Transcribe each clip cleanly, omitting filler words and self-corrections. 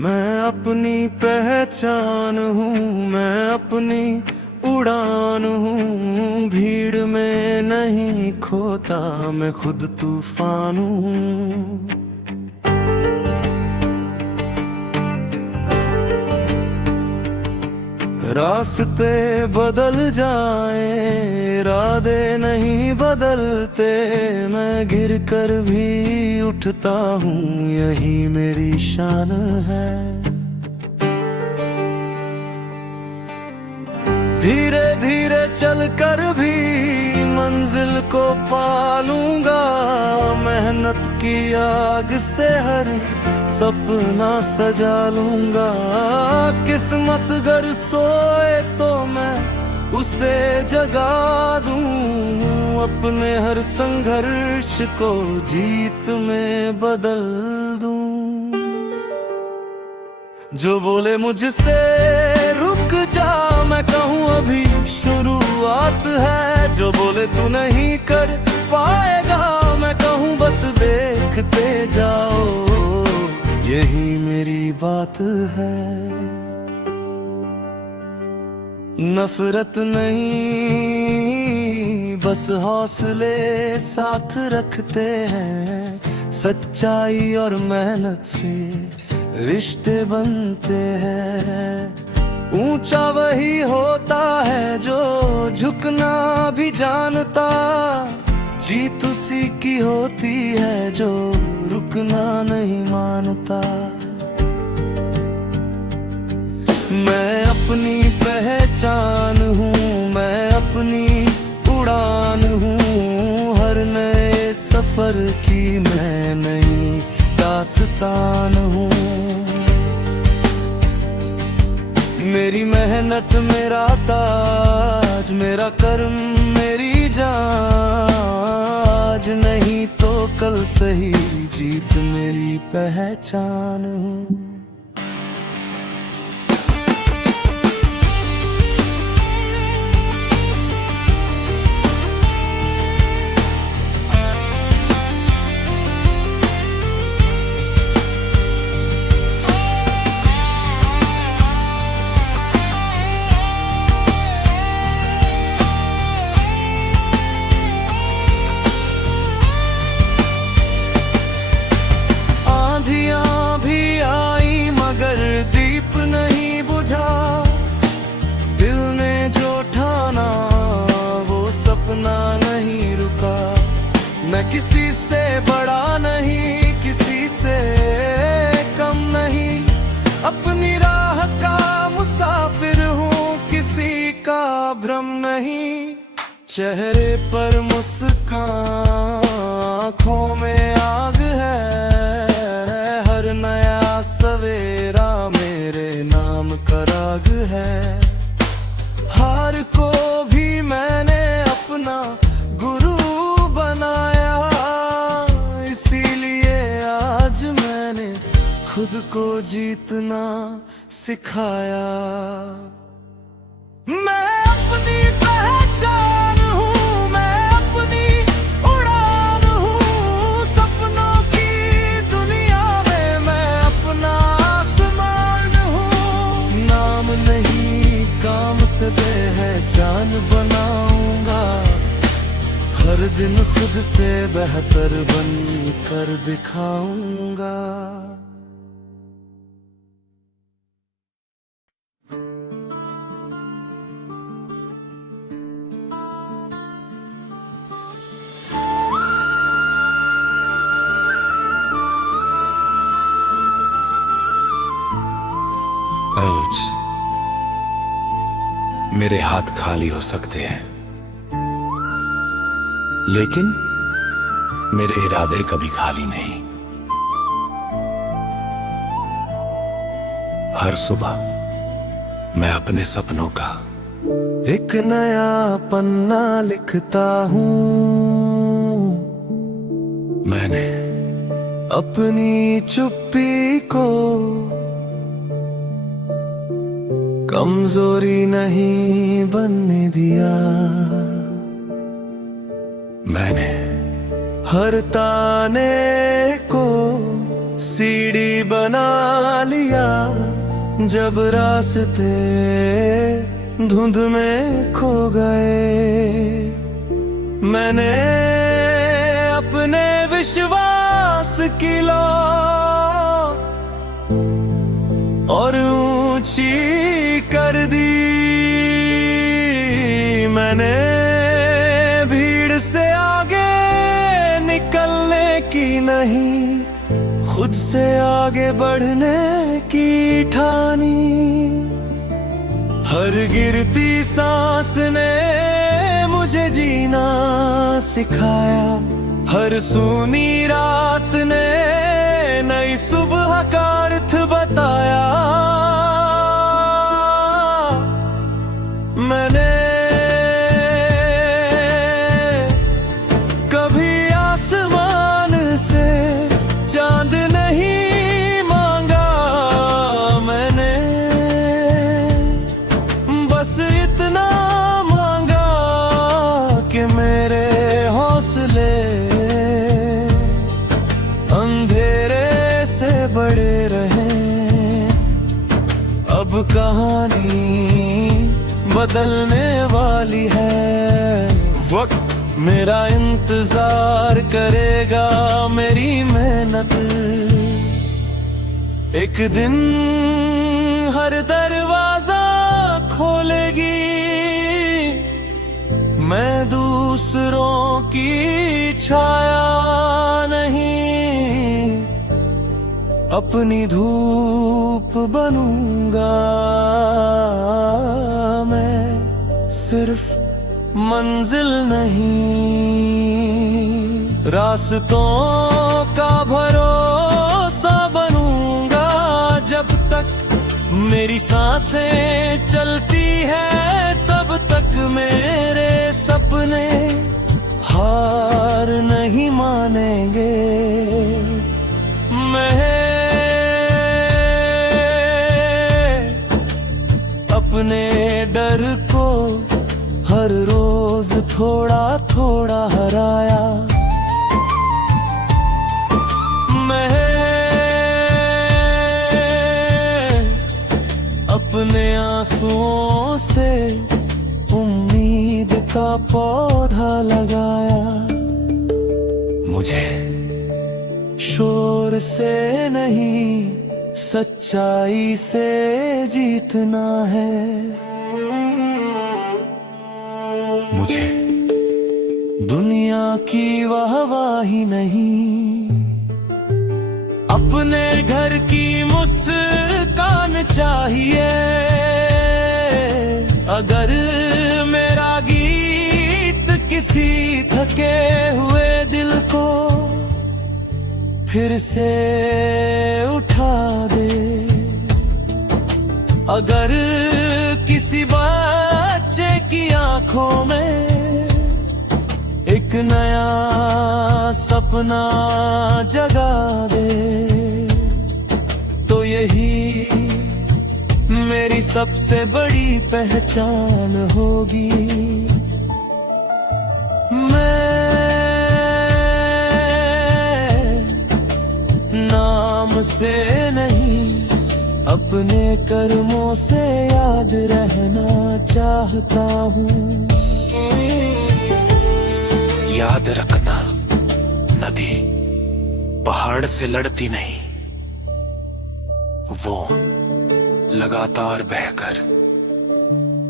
मैं अपनी पहचान हूँ, मैं अपनी उड़ान हूँ। भीड़ में नहीं खोता, मैं खुद तूफान हूँ। रास्ते बदल जाए, इरादे नहीं बदलते। मैं गिर कर भी उठता हूँ, यही मेरी शान है। धीरे धीरे चल कर भी मंजिल को पालूंगा। मेहनत की आग से हर सपना सजा लूंगा। किस्मत गर सोए तो मैं उसे जगा दूं। अपने हर संघर्ष को जीत में बदल दूं। जो बोले मुझसे रुक जा, मैं कहूँ अभी शुरुआत है। जो बोले तू नहीं कर पाएगा, मैं कहूँ बस देखते जाओ, यही मेरी बात है। नफरत नहीं, बस हौसले साथ रखते हैं। सच्चाई और मेहनत से रिश्ते बनते हैं। ऊंचा वही होता है जो झुकना भी जानता। जीत उसी की होती है जो रुकना नहीं मानता। मैं अपनी पहचान हूँ, मैं अपनी उड़ान हूँ। हर नए सफर की मैं नई दास्तान हूँ। मेरी मेहनत मेरा ताज, मेरा कर्म मेरी जान। आज नहीं तो कल सही, जीत मेरी पहचान हूँ। नहीं रुका, मैं किसी से बड़ा नहीं, किसी से कम नहीं। अपनी राह का मुसाफिर हूँ, किसी का भ्रम नहीं। चेहरे पर मुस्कान, आँखों में आग है। हर नया सवेरा मेरे नाम का राग है। हार को भी मैंने अपना गुरु बनाया, इसीलिए आज मैंने खुद को जीतना सिखाया। मैं अपनी पहचान हूँ, मैं अपनी उड़ान हूँ। सपनों की दुनिया में मैं अपना आसमान हूँ। नाम नहीं काम से पहचान बनाऊंगा। हर दिन खुद से बेहतर बन कर दिखाऊंगा। आज मेरे हाथ खाली हो सकते हैं, लेकिन मेरे इरादे कभी खाली नहीं। हर सुबह मैं अपने सपनों का एक नया पन्ना लिखता हूँ। मैंने अपनी चुप्पी को कमजोरी नहीं बनने दिया। मैंने हर ताने को सीढ़ी बना लिया जब रास्ते धुंध में खो गए। मैंने अपने विश्वास की लौ और ऊंची कर दी। मैंने भीड़ से आगे निकलने की नहीं, खुद से आगे बढ़ने की ठानी। हर गिरती सांस ने मुझे जीना सिखाया, हर सूनी रात ने नई सुबह का अर्थ बताया। मैंने कभी आसमान से चांद नहीं मांगा, मैंने बस इतना मांगा कि मेरे हौसले अंधेरे से बड़े रहे। अब कहानी बदलने वाली है, वक्त मेरा इंतजार करेगा, मेरी मेहनत एक दिन हर दरवाजा खोलेगी। मैं दूसरों की छाया नहीं, अपनी धूप बनूंगा। मैं सिर्फ मंजिल नहीं, रास्तों का भरोसा बनूंगा। जब तक मेरी सांसें चलती है तब तक मेरे सपने हार नहीं मानेंगे। मैं अपने डर को हर रोज थोड़ा थोड़ा हराया। मैं अपने आंसुओं से उम्मीद का पौधा लगाया। मुझे शोर से नहीं सच्चाई से जीतना है। मुझे दुनिया की वाहवाही नहीं, अपने घर की मुस्कान चाहिए। अगर मेरा गीत किसी थके हुए दिल को फिर से उठा दे, अगर किसी बच्चे की आंखों में एक नया सपना जगा दे, तो यही मेरी सबसे बड़ी पहचान होगी। मैं नाम से नहीं अपने कर्मों से याद रहना चाहता हूँ। याद रखना, नदी पहाड़ से लड़ती नहीं, वो लगातार बहकर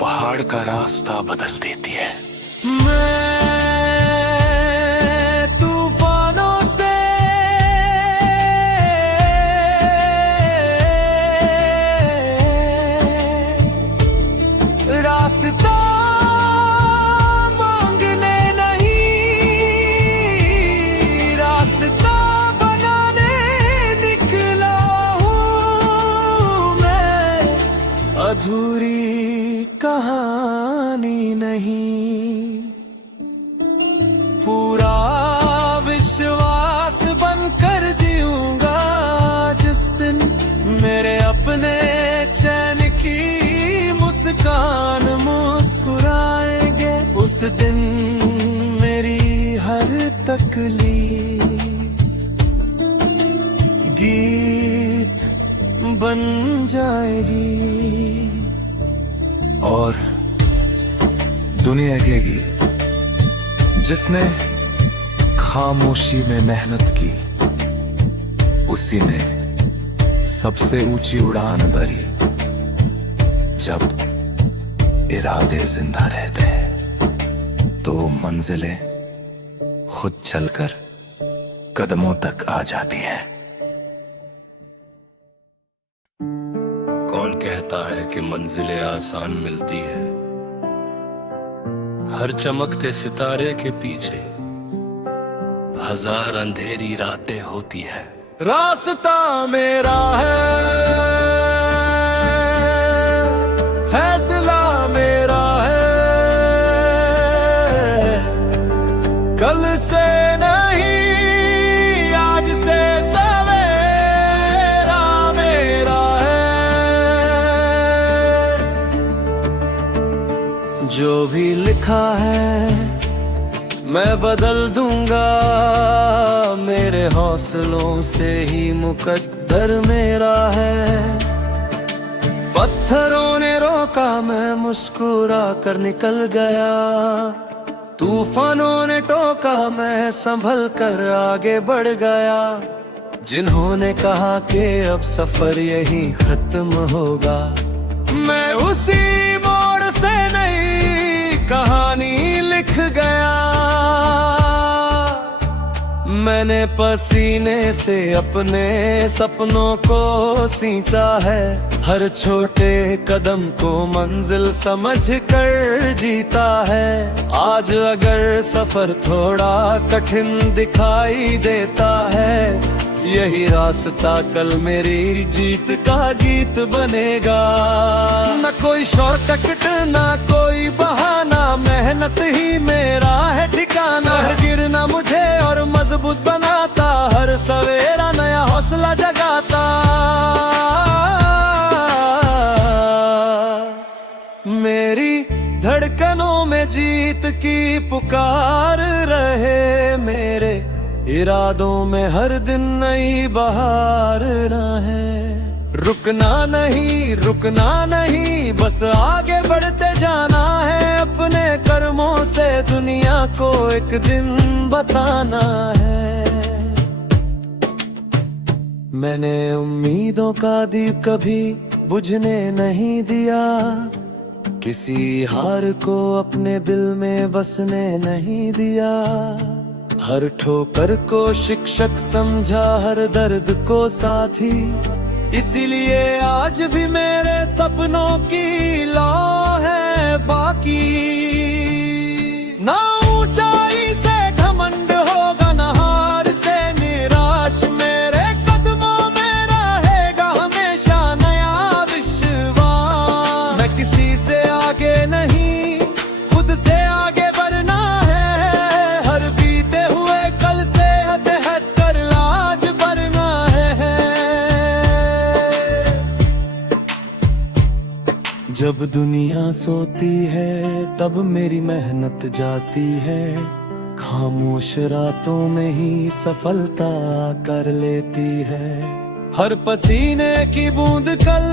पहाड़ का रास्ता बदल देती है। मैं तूफानों से रास्ता मांगने नहीं, रास्ता बनाने निकला हूँ मैं। अधूरी कहानी नहीं, पूरा विश्वास बनकर जीऊंगा। जिस दिन मेरे अपने चैन की मुस्कान मुस्कुराएंगे, उस दिन मेरी हर तकलीफ बन जाएगी। और दुनिया कहेगी जिसने खामोशी में मेहनत की उसी ने सबसे ऊंची उड़ान भरी। जब इरादे जिंदा रहते हैं तो मंजिलें खुद चलकर कदमों तक आ जाती हैं। कौन कहता है कि मंजिलें आसान मिलती है? हर चमकते सितारे के पीछे हजार अंधेरी रातें होती है। रास्ता मेरा है, फैसला मेरा है, कल से नहीं आज से सवेरा मेरा है। जो भी लिखा है मैं बदल दूंगा, मेरे हौसलों से ही मुकद्दर मेरा है। पत्थरों ने रोका मैं मुस्कुरा कर निकल गया, तूफानों ने टोका मैं संभल कर आगे बढ़ गया। जिन्होंने कहा कि अब सफर यही खत्म होगा, मैं उसी मोड़ से नई कहानी लिख गया। मैंने पसीने से अपने सपनों को सींचा है, हर छोटे कदम को मंजिल समझ कर जीता है। आज अगर सफर थोड़ा कठिन दिखाई देता है, यही रास्ता कल मेरी जीत का गीत बनेगा। न कोई शॉर्टकट ना कोई बहाना, मेहनत ही मेरा है ठिकाना। गिरना मुझे और मजबूत बनाता, हर सवेरा नया हौसला जगाता। मेरी धड़कनों में जीत की पुकार रहे, मेरे इरादों में हर दिन नई बहार रहे। रुकना नहीं, बस आगे बढ़ते जाना है। अपने कर्मों से दुनिया को एक दिन बताना है। मैंने उम्मीदों का दीप कभी बुझने नहीं दिया, किसी हार को अपने दिल में बसने नहीं दिया। हर ठोकर को शिक्षक समझा, हर दर्द को साथी। इसीलिए आज भी मेरे सपनों की लौ है बाकी। ना ऊंचाई से घमंड होगा, ना हार से निराश। मेरे कदमों में रहेगा हमेशा नया विश्वास। मैं किसी से आगे नहीं, खुद से आगे बढ़ना है। हर बीते हुए कल से हटकर आज बढ़ना है। जब दुनिया सोती है तब मेरी मेहनत जाती है, खामोश रातों में ही सफलता कर लेती है। हर पसीने की बूंद कल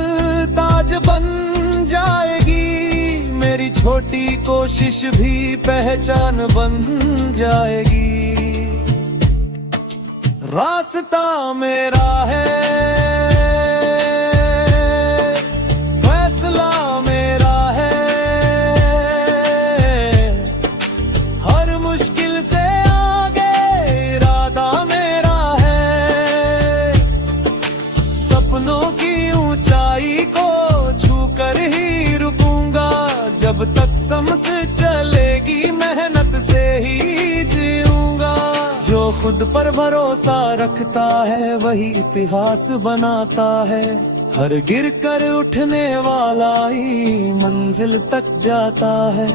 ताज बन जाएगी, मेरी छोटी कोशिश भी पहचान बन जाएगी। रास्ता मेरा है, जब तक सांस चलेगी मेहनत से ही जीऊंगा। जो खुद पर भरोसा रखता है वही इतिहास बनाता है। हर गिर कर उठने वाला ही मंजिल तक जाता है।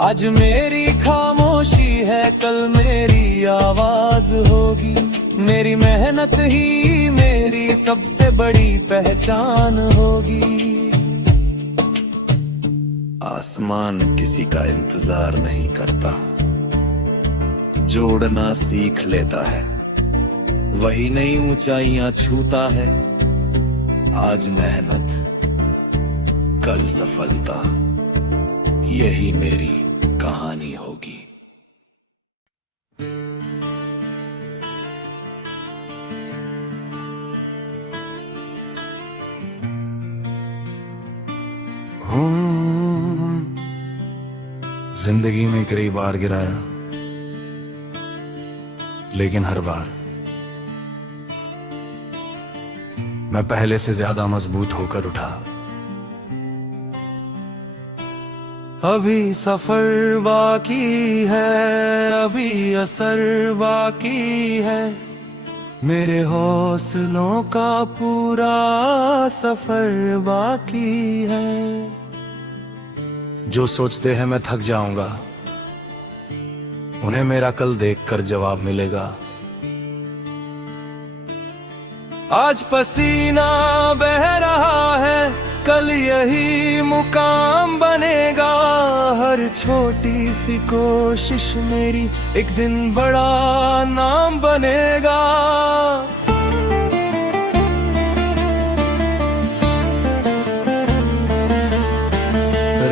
आज मेरी खामोशी है, कल मेरी आवाज होगी। मेरी मेहनत ही मेरी सबसे बड़ी पहचान होगी। आसमान किसी का इंतजार नहीं करता, जो उड़ना सीख लेता है वही नई ऊंचाइयां छूता है। आज मेहनत कल सफलता, यही मेरी कहानी होगी। जिंदगी में कई बार गिराया, लेकिन हर बार मैं पहले से ज्यादा मजबूत होकर उठा। अभी सफर बाकी है, अभी असर बाकी है, मेरे हौसलों का पूरा सफर बाकी है। जो सोचते हैं मैं थक जाऊंगा, उन्हें मेरा कल देखकर जवाब मिलेगा। आज पसीना बह रहा है, कल यही मुकाम बनेगा। हर छोटी सी कोशिश मेरी एक दिन बड़ा नाम बनेगा।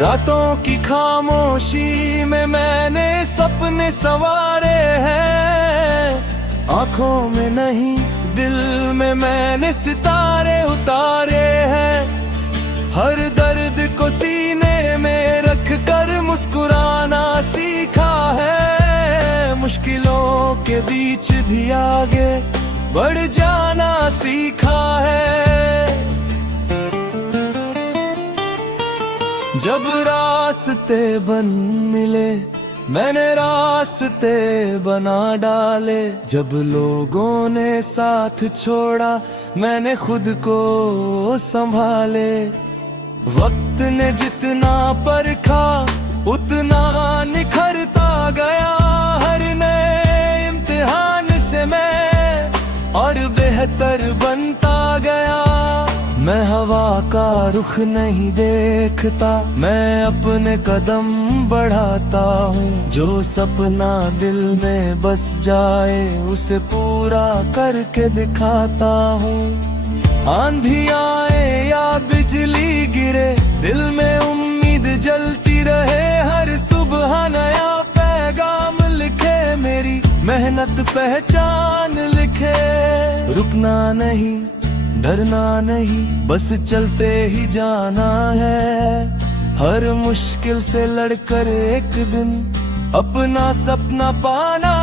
रातों की खामोशी में मैंने सपने संवारे हैं, आंखों में नहीं दिल में मैंने सितारे उतारे हैं। हर दर्द को सीने में रख कर मुस्कुराना सीखा है, मुश्किलों के बीच भी आगे बढ़ जाना सीखा है। जब रास्ते बन मिले मैंने रास्ते बना डाले, जब लोगों ने साथ छोड़ा मैंने खुद को संभाले। वक्त ने जितना परखा उतना निखरता गया, हर नए इम्तिहान से मैं और बेहतर बनता गया। मैं हवा का रुख नहीं देखता, मैं अपने कदम बढ़ाता हूँ। जो सपना दिल में बस जाए उसे पूरा करके दिखाता हूँ। आंधी आए या बिजली गिरे, दिल में उम्मीद जलती रहे। हर सुबह नया पैगाम लिखे, मेरी मेहनत पहचान लिखे। रुकना नहीं, डरना नहीं, बस चलते ही जाना है। हर मुश्किल से लड़कर एक दिन अपना सपना पाना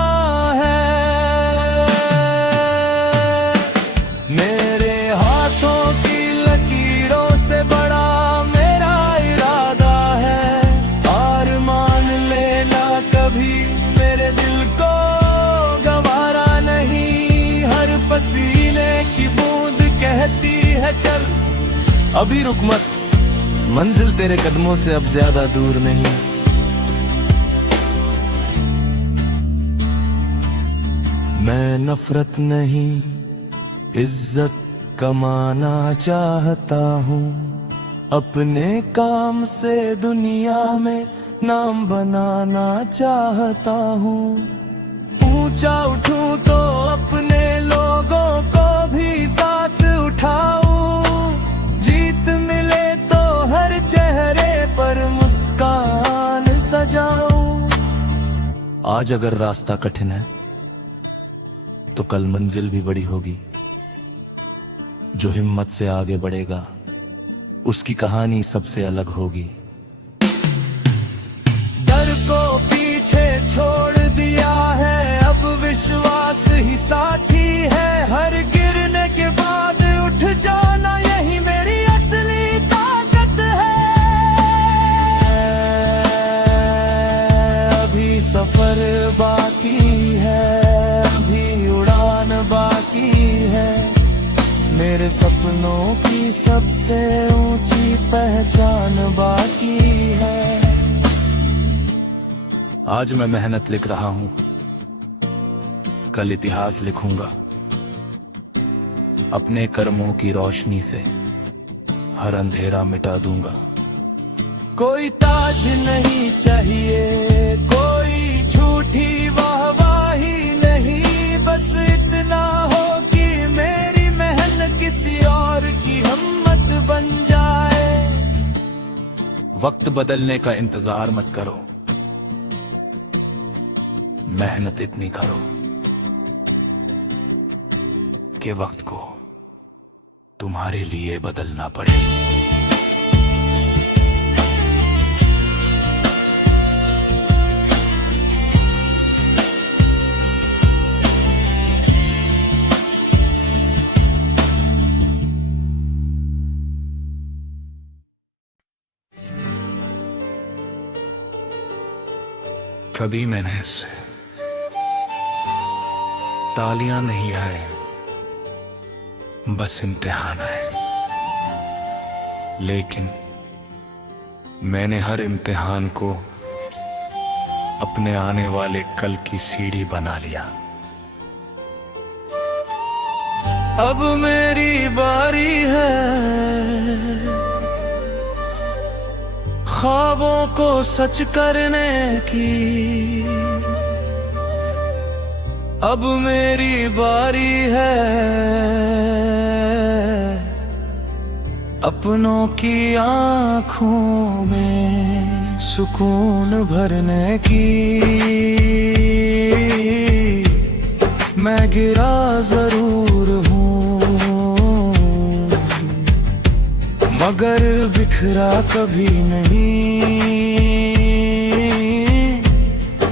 है। मेरे हाथों की लकीरों से बड़ा मेरा इरादा है। हार मान लेना कभी मेरे दिल को गवारा नहीं। हर पसीने की बूंद कहती है चल अभी रुक मत, मंजिल तेरे कदमों से अब ज्यादा दूर नहीं। मैं नफरत नहीं इज्जत कमाना चाहता हूँ, अपने काम से दुनिया में नाम बनाना चाहता हूँ। ऊंचा उठूं तो अपने लोगों को भी साथ उठाऊं, जीत मिले तो हर चेहरे पर मुस्कान सजाऊं। आज अगर रास्ता कठिन है तो कल मंजिल भी बड़ी होगी। जो हिम्मत से आगे बढ़ेगा उसकी कहानी सबसे अलग होगी। डर को पीछे छोड़ दिया है, अब विश्वास ही साथी है। हर गिरने के बाद उठ जाना यही मेरी असली ताकत है। अभी सफर बाकी है, अभी उड़ान बाकी है, मेरे सपनों की सबसे ऊंची पहचान बाकी है। आज मैं मेहनत लिख रहा हूं, कल इतिहास लिखूंगा। अपने कर्मों की रोशनी से हर अंधेरा मिटा दूंगा। कोई ताज नहीं चाहिए, कोई झूठी वाहवाही नहीं, बस इतना हो कि मेरी मेहनत किसी और की हम वक्त बदलने का इंतजार मत करो, मेहनत इतनी करो कि वक्त को तुम्हारे लिए बदलना पड़े। कभी मैंने से तालियां नहीं आए, बस इम्तिहान आए, लेकिन मैंने हर इम्तिहान को अपने आने वाले कल की सीढ़ी बना लिया। अब मेरी बारी है ख्वाबों को सच करने की, अब मेरी बारी है अपनों की आँखों में सुकून भरने की। मैं गिरा जरूर हूँ मगर बिखरा कभी नहीं,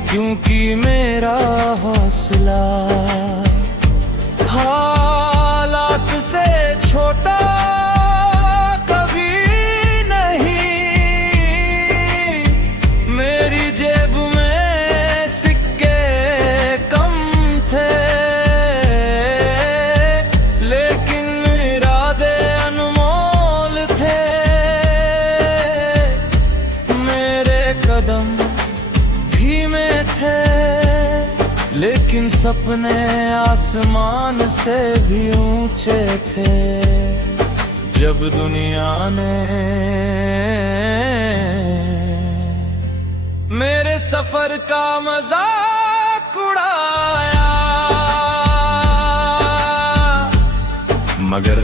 क्योंकि मेरा हौसला हालात से छोटा कभी नहीं। मेरी जेब में सिक्के कम थे, लेकिन इरादे अनमोल थे। मेरे कदम धीमे थे, लेकिन सपने आसमान से भी ऊंचे थे। जब दुनिया ने मेरे सफर का मजाक उड़ाया, मगर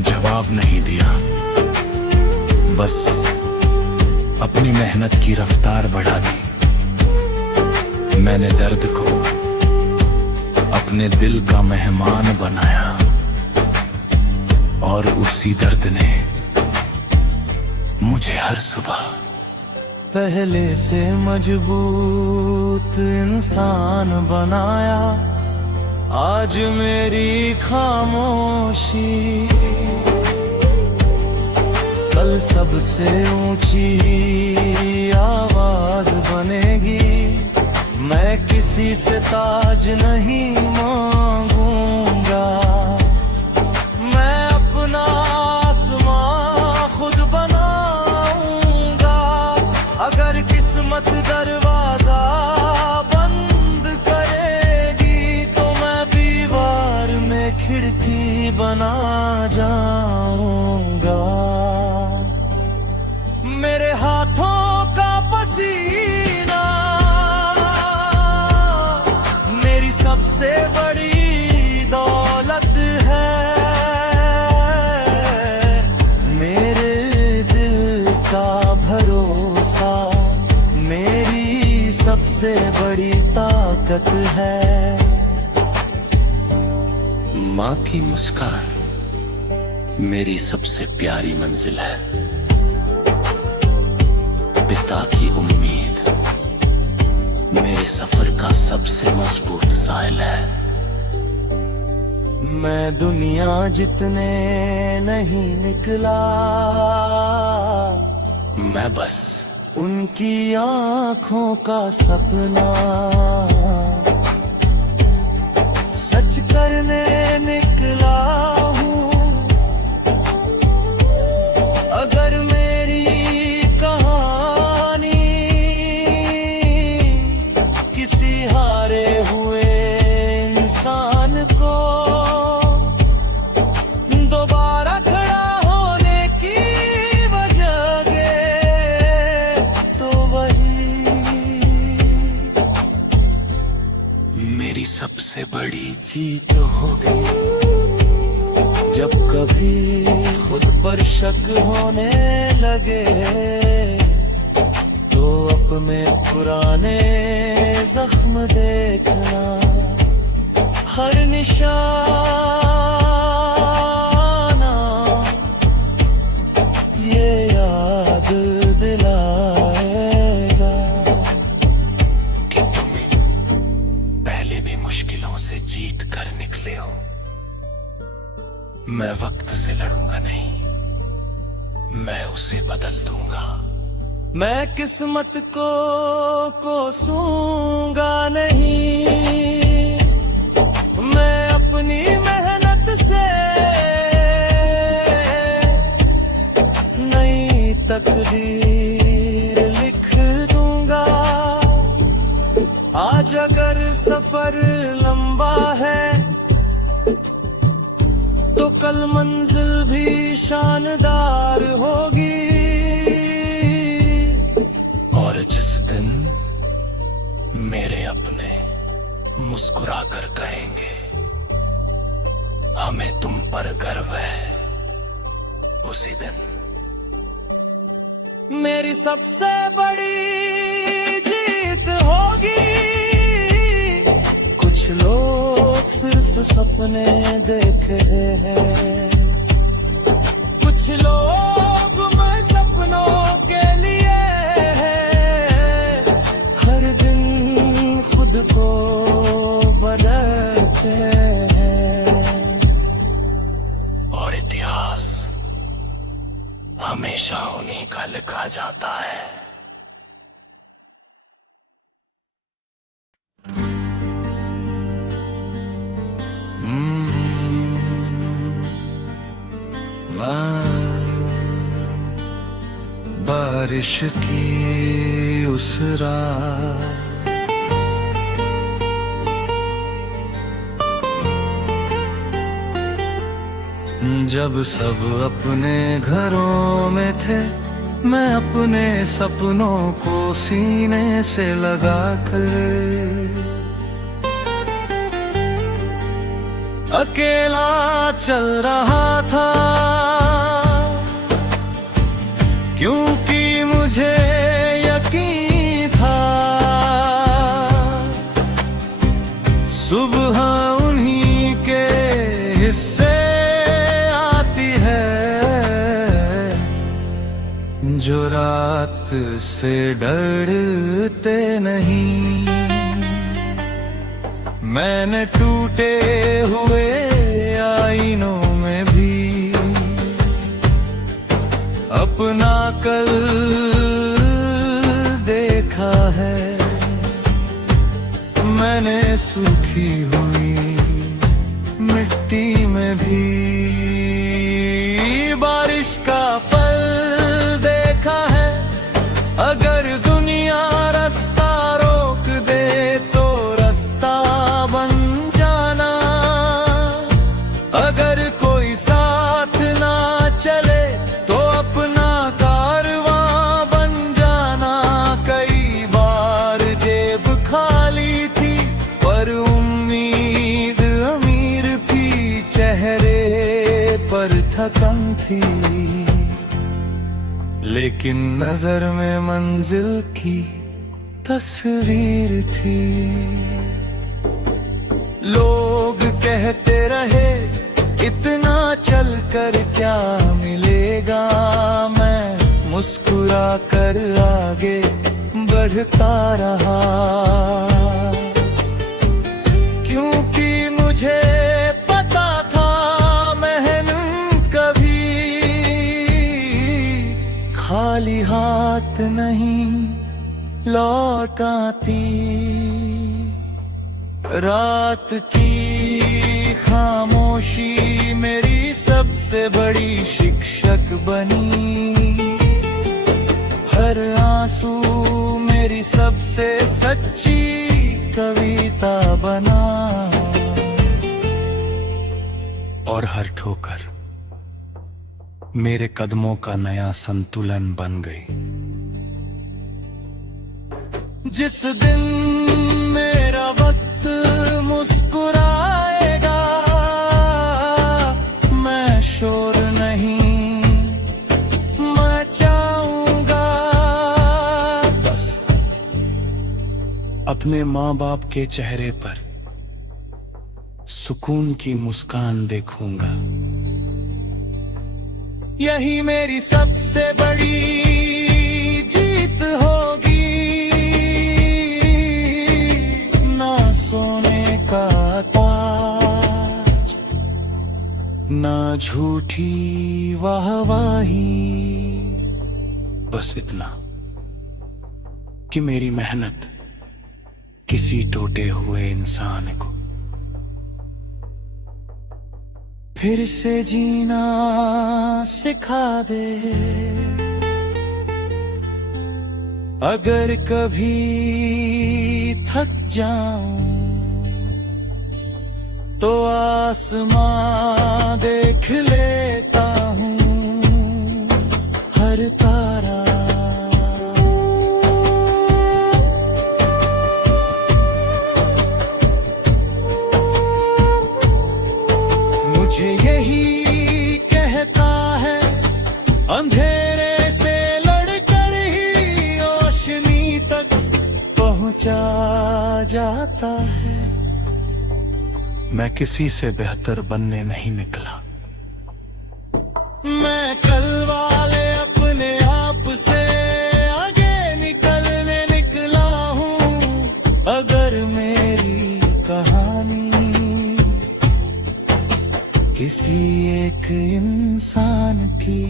जवाब नहीं दिया, बस अपनी मेहनत की रफ्तार बढ़ा दी। मैंने दर्द को अपने दिल का मेहमान बनाया, और उसी दर्द ने मुझे हर सुबह पहले से मजबूत इंसान बनाया। आज मेरी खामोशी कल सबसे ऊंची आवाज बनेगी। मैं किसी से ताज नहीं मांगूंगा, मैं अपना आसमां खुद बनाऊंगा। अगर किस्मत दरवाजा बंद करेगी तो मैं दीवार में खिड़की बना जाऊंगा। मेरे हाथों का पसीना मेरी सबसे बड़ी दौलत है। मेरे दिल का भरोसा मेरी सबसे बड़ी ताकत है। माँ की मुस्कान मेरी सबसे प्यारी मंजिल है। पिता की उम्मीद मेरे सफर का सबसे मजबूत साहिल है। मैं दुनिया जितने नहीं निकला, मैं बस उनकी आँखों का सपना सच करने निकला हूँ। अगर मेरी कहानी किसी हारे हुए इंसान को दोबारा खड़ा होने की वजह दे, तो वही मेरी सबसे बड़ी जीत होगी। जब कभी खुद पर शक होने लगे में पुराने जख्म देखना, हर निशाना ये याद दिलाएगा कि तुम पहले भी मुश्किलों से जीत कर निकले हो। मैं वक्त से लड़ूंगा नहीं, मैं उसे बदल दूंगा। मैं किस्मत को कोसूंगा नहीं, मैं अपनी मेहनत से नई तकदीर लिख दूंगा। आज अगर सफर लंबा है तो कल मंजिल भी शानदार होगी। और जिस दिन मेरे अपने मुस्कुरा कर कहेंगे हमें तुम पर गर्व है, उसी दिन मेरी सबसे बड़ी जीत होगी। कुछ लोग सिर्फ सपने देख रहे हैं, कुछ लोग मैं सपनों के लिए हर दिन खुद को बदलते हैं। और इतिहास हमेशा उन्हीं का लिखा जाता है। बारिश की उस रात जब सब अपने घरों में थे, मैं अपने सपनों को सीने से लगाकर अकेला चल रहा था, क्योंकि मुझे यकीन था सुबह उन्हीं के हिस्से आती है जो रात से डरते नहीं। मैंने टूटे हुए आईनों में भी अपना कल देखा है। मैंने सूखी हुई मिट्टी में भी बारिश का पल देखा है। अगर दुनिया रास्ता रोक दे तो रास्ता बन जाना, अगर कोई साथ ना चले तो अपना कारवां बन जाना। कई बार जेब खाली थी पर उम्मीद अमीर थी, चेहरे पर थकन थी लेकिन नजर में मंजिल की तस्वीर थी। लोग कहते रहे इतना चलकर क्या मिलेगा, मैं मुस्कुरा कर आगे बढ़ता रहा, क्योंकि मुझे पता था मेहनत कभी खाली हाथ नहीं लौट आती। रात की खामोशी मेरी सबसे बड़ी शिक्षक बनी, हर आंसू मेरी सबसे सच्ची कविता बना, और हर ठोकर मेरे कदमों का नया संतुलन बन गई। जिस दिन मेरा वक्त मुस्कुराएगा, मैं शोर नहीं मचाऊंगा, बस अपने माँ बाप के चेहरे पर सुकून की मुस्कान देखूंगा। यही मेरी सबसे बड़ी जीत होगी। ना सोने का ताज, ना झूठी वाहवाही, बस इतना कि मेरी मेहनत किसी टूटे हुए इंसान को फिर से जीना सिखा दे। अगर कभी थक जाऊं तो आसमां देख लेता हूं, हर तारा। मुझे यही कहता है, अंधेरे से लड़कर ही रोशनी तक पहुंचा जाता है। मैं किसी से बेहतर बनने नहीं निकला। मैं कल वाले अपने आप से आगे निकलने निकला हूँ। अगर मेरी कहानी किसी एक इंसान की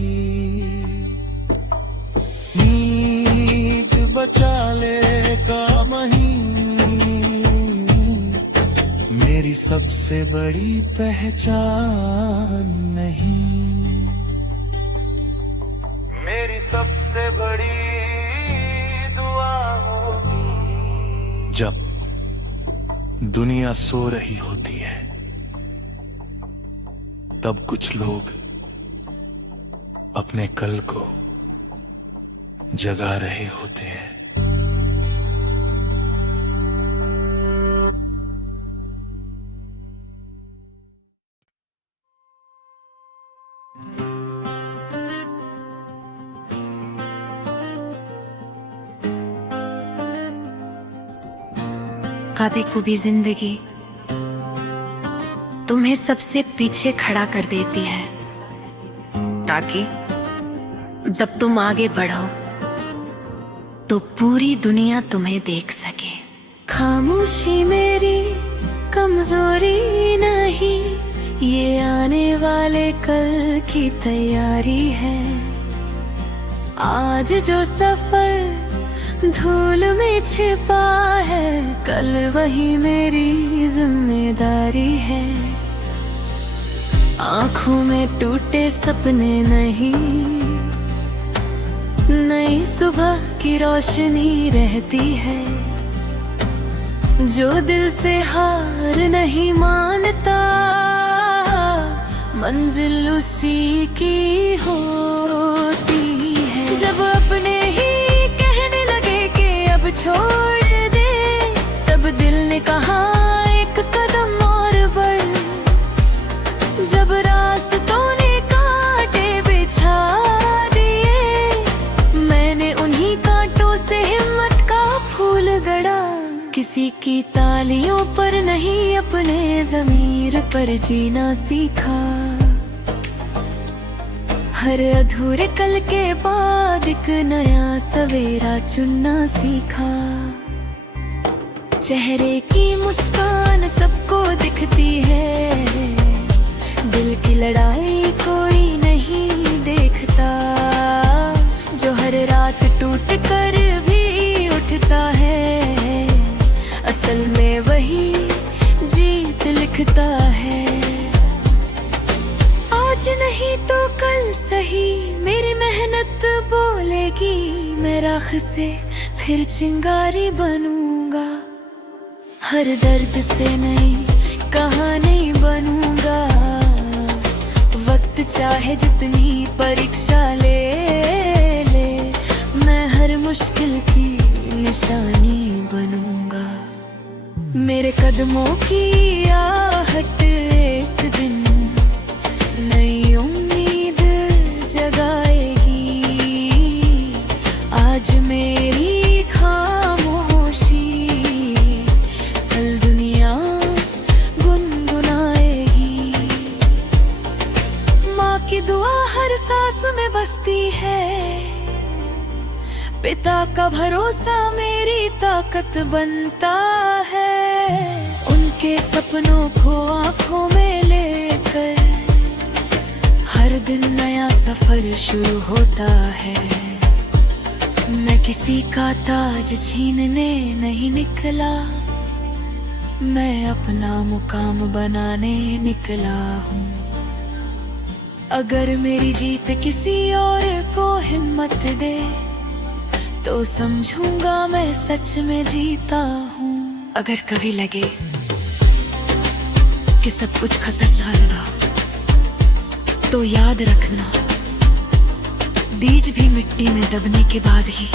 नींद बचा लेगा मेरी सबसे बड़ी पहचान नहीं, मेरी सबसे बड़ी दुआ होगी। जब दुनिया सो रही होती है तब कुछ लोग अपने कल को जगा रहे होते हैं। कभी कभी जिंदगी तुम्हें सबसे पीछे खड़ा कर देती है, ताकि जब तुम आगे बढ़ो तो पूरी दुनिया तुम्हें देख सके। खामोशी मेरी कमजोरी नहीं, ये आने वाले कल की तैयारी है। आज जो सफर धूल में छिपा है, कल वही मेरी जिम्मेदारी है। आँखों में टूटे सपने नहीं, नई सुबह की रोशनी रहती है। जो दिल से हार नहीं मानता, मंजिल उसी की होती है। जब अपने ही कहने लगे कि अब छोड़ दे, तब दिल ने कहा एक कदम और बढ़। जब रास्तों ने कांटे बिछा दिए, मैंने उन्हीं कांटों से हिम्मत का फूल गढ़ा। किसी की तालियों पर नहीं, अपने ज़मीर पर जीना सीखा। हर अधूरे कल के बाद एक नया सवेरा चुनना सीखा। चेहरे की मुस्कान सबको दिखती है, दिल की लड़ाई कोई नहीं देखता। जो हर रात टूट कर भी उठता है, असल में वही जीत लिखता है। आज नहीं तो कल सही, मेरी मेहनत बोलेगी। मैं राख से फिर चिंगारी बनूंगा। हर दर्द से नहीं, कहानी बनूंगा। वक्त चाहे जितनी परीक्षा ले ले, मैं हर मुश्किल की निशानी बनूंगा। मेरे कदमों की आहट एक दिन नई उम्मीद जगाएगी। आज मेरी खामोशी पिता का भरोसा मेरी ताकत बनता है। उनके सपनों को आंखों में लेकर हर दिन नया सफर शुरू होता है। मैं किसी का ताज छीनने नहीं निकला, मैं अपना मुकाम बनाने निकला हूँ। अगर मेरी जीत किसी और को हिम्मत दे तो समझूंगा मैं सच में जीता हूँ। अगर कभी लगे कि सब कुछ खत्म जाएगा तो याद रखना, बीज भी मिट्टी में दबने के बाद ही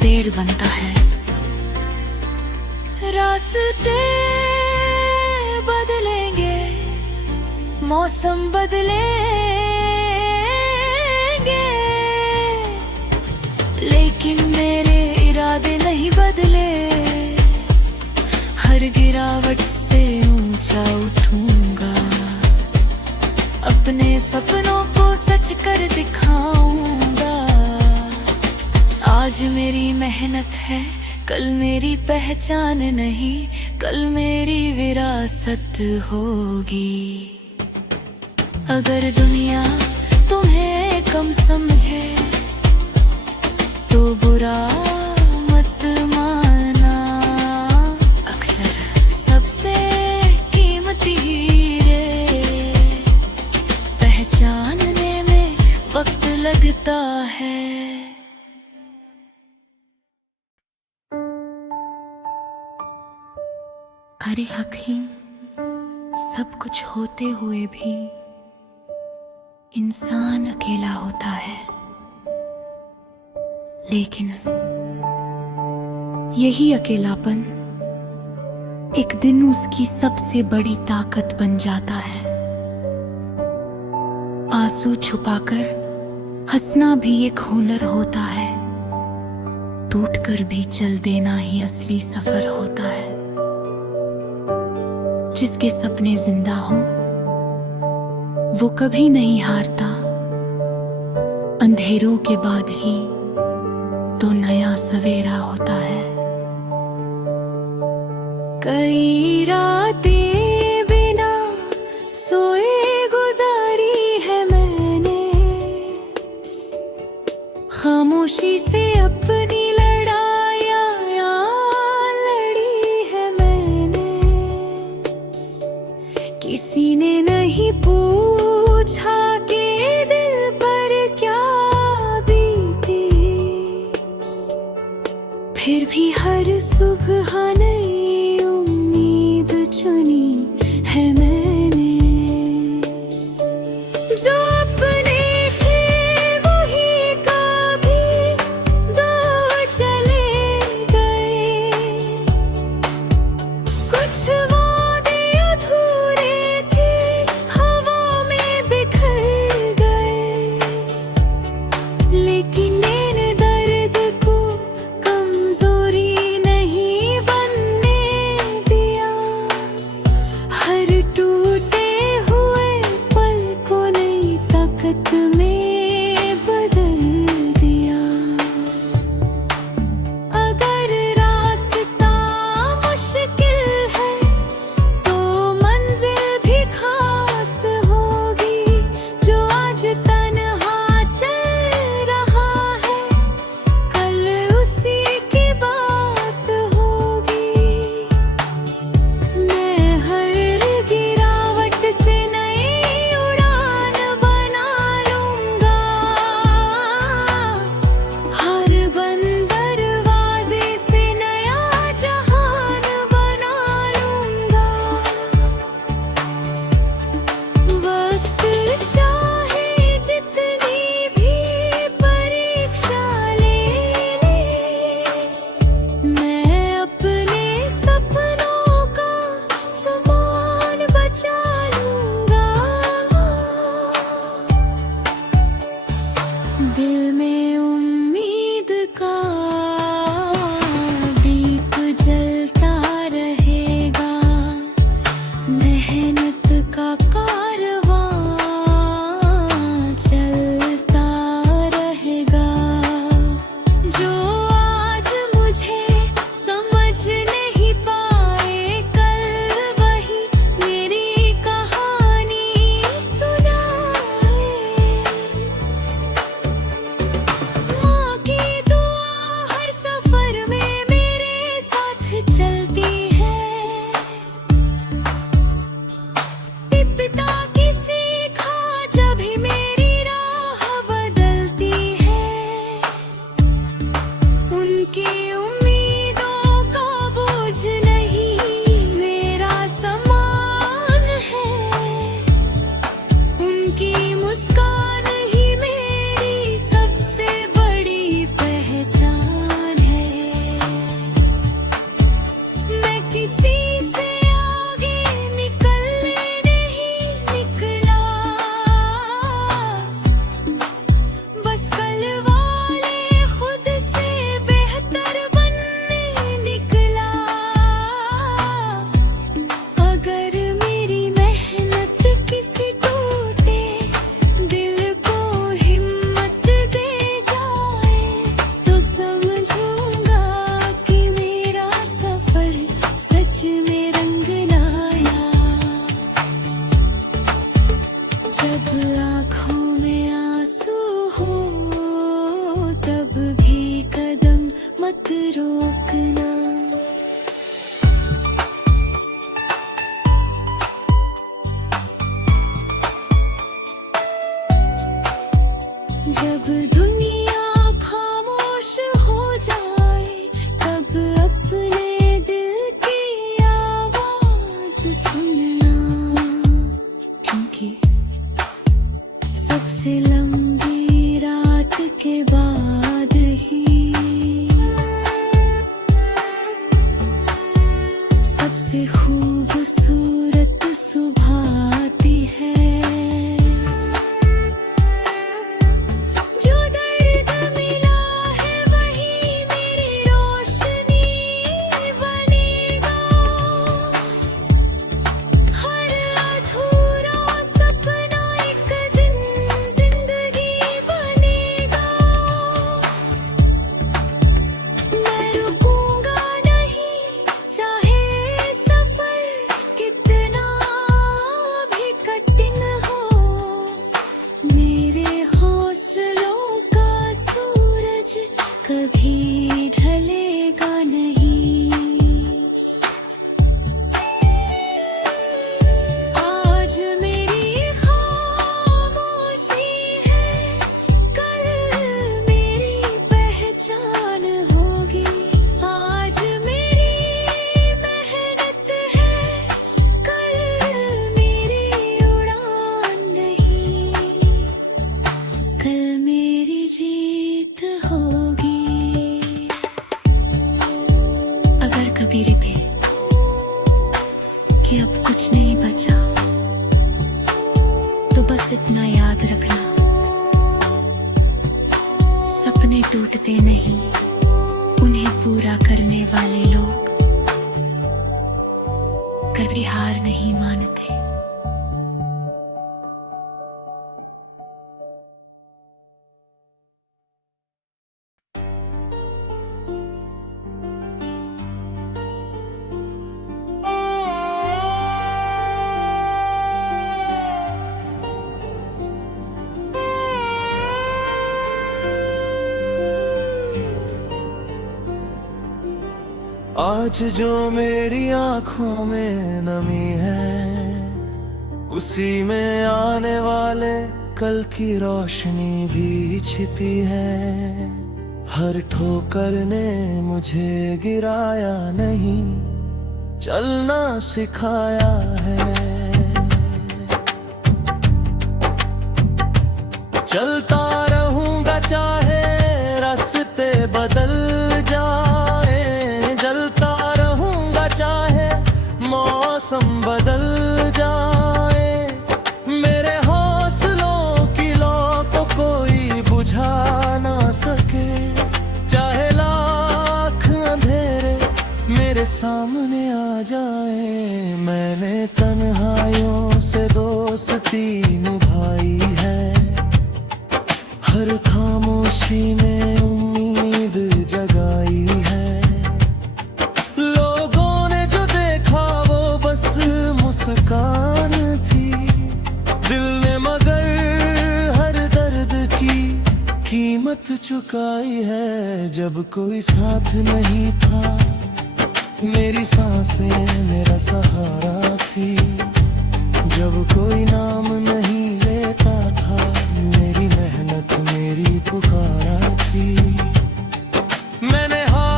पेड़ बनता है। रास्ते बदलेंगे, मौसम बदलेंगे, लेकिन मेरे इरादे नहीं बदले। हर गिरावट से ऊंचा उठूंगा, अपने सपनों को सच कर दिखाऊंगा। आज मेरी मेहनत है, कल मेरी पहचान नहीं, कल मेरी विरासत होगी। अगर दुनिया तुम्हें कम समझे तो बुरा मत माना। अक्सर सबसे कीमती हीरे पहचानने में वक्त लगता है। अरे हकीम, सब कुछ होते हुए भी इंसान अकेला होता है, लेकिन यही अकेलापन एक दिन उसकी सबसे बड़ी ताकत बन जाता है। आंसू छुपाकर हंसना भी एक हुनर होता है, टूटकर भी चल देना ही असली सफर होता है। जिसके सपने जिंदा हो वो कभी नहीं हारता, अंधेरों के बाद ही तो नया सवेरा होता है। कई रातें बिना सोए गुजारी है मैंने, खामोशी से अपनी लड़ाइयाँ लड़ी है मैंने। किसी ने नहीं पूछा कि दिल पर क्या बीती, फिर भी हर सुबह नई उम्मीद चुनी है मैंने। जो अपने थे वही कभी दो चले गए, कुछ वादे अधूरे थे हवा में बिखर गए, लेकिन इन दर्द को कमजोरी नहीं बनने उनकी उम्मीदों का बोझ नहीं मेरा समान है। उनकी मुस्कान ही मेरी सबसे बड़ी पहचान है। मैं किसी से आगे निकलने नहीं निकला, बस कल वाले खुद से बेहतर बनने निकला। अगर मेरी मेहनत किसी टूटे दिल को हिम्मत दे जाए, तो समझूंगा कि मेरा सफर सच में रंग लाया। जब आँखों में आंसू हो तब भी कदम मत रोकना। जब दुनिया खामोश हो जाए तब अपने दिल की आवाज सुनना, क्योंकि सबसे लंबी रात के बाद ही सबसे खूबसूरत सुबह आती है। जो दर्द मिला है वही मेरी रोशनी बनेगा। हर अधूरा सपना एक दिन जिंदगी बनेगा। मैं रुकूंगा नहीं चाहे सफर कितना भी कठिन हो। मेरे हौसलों का सूरज कभी ढलेगा नहीं। आज मेरी खामोशी है, कल मेरी पहचान होगी। आज मेरी मेहनत है, कल मेरी उड़ान नहीं, कल मेरी जीत होगी। अगर कभी रिपे कि अब कुछ नहीं बचा, तो बस इतना याद रखना, सपने टूटते नहीं, उन्हें पूरा करने वाले लोग कभी हार नहीं मानते। आज जो मेरी आंखों में नमी है, उसी में आने वाले कल की रोशनी भी छिपी है। हर ठोकर ने मुझे गिराया नहीं, चलना सिखाया है। चलता रहूंगा चाहे रास्ते बदल जाए, जलता रहूंगा चाहे मौसम बदल जाए। मेरे हौसलों की लौ को कोई बुझा ना सके, चाहे लाख अंधेरे मेरे सामने आ जाए। मैंने तन्हाइयों से दोस्ती निभाई है, हर खामोशी में उम्मीद जगाई है। लोगों ने जो देखा वो बस मुस्कान थी, दिल ने मगर हर दर्द की कीमत चुकाई है। जब कोई साथ नहीं था, मेरी सांसें मेरा सहारा थी। जब कोई नाम नहीं लेता था, मेरी मेहनत मेरी पुकारा थी। मैंने हार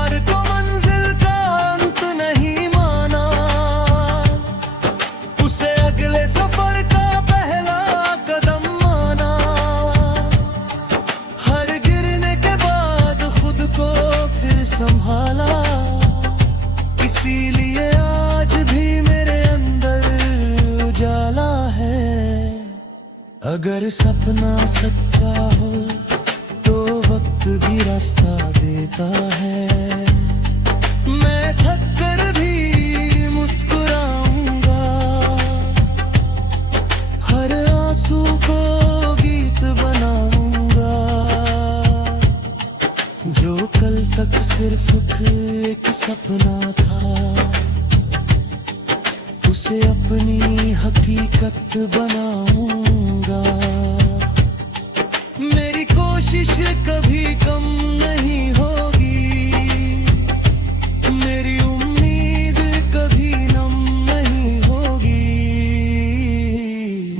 सपना सच्चा हो तो वक्त भी रास्ता देता है। मैं थक कर भी मुस्कुराऊंगा, हर आंसू को गीत बनाऊंगा। जो कल तक सिर्फ एक सपना था, उसे अपनी हकीकत बनाऊंगा। मेरी कोशिश कभी कम नहीं होगी, मेरी उम्मीद कभी नम नहीं होगी।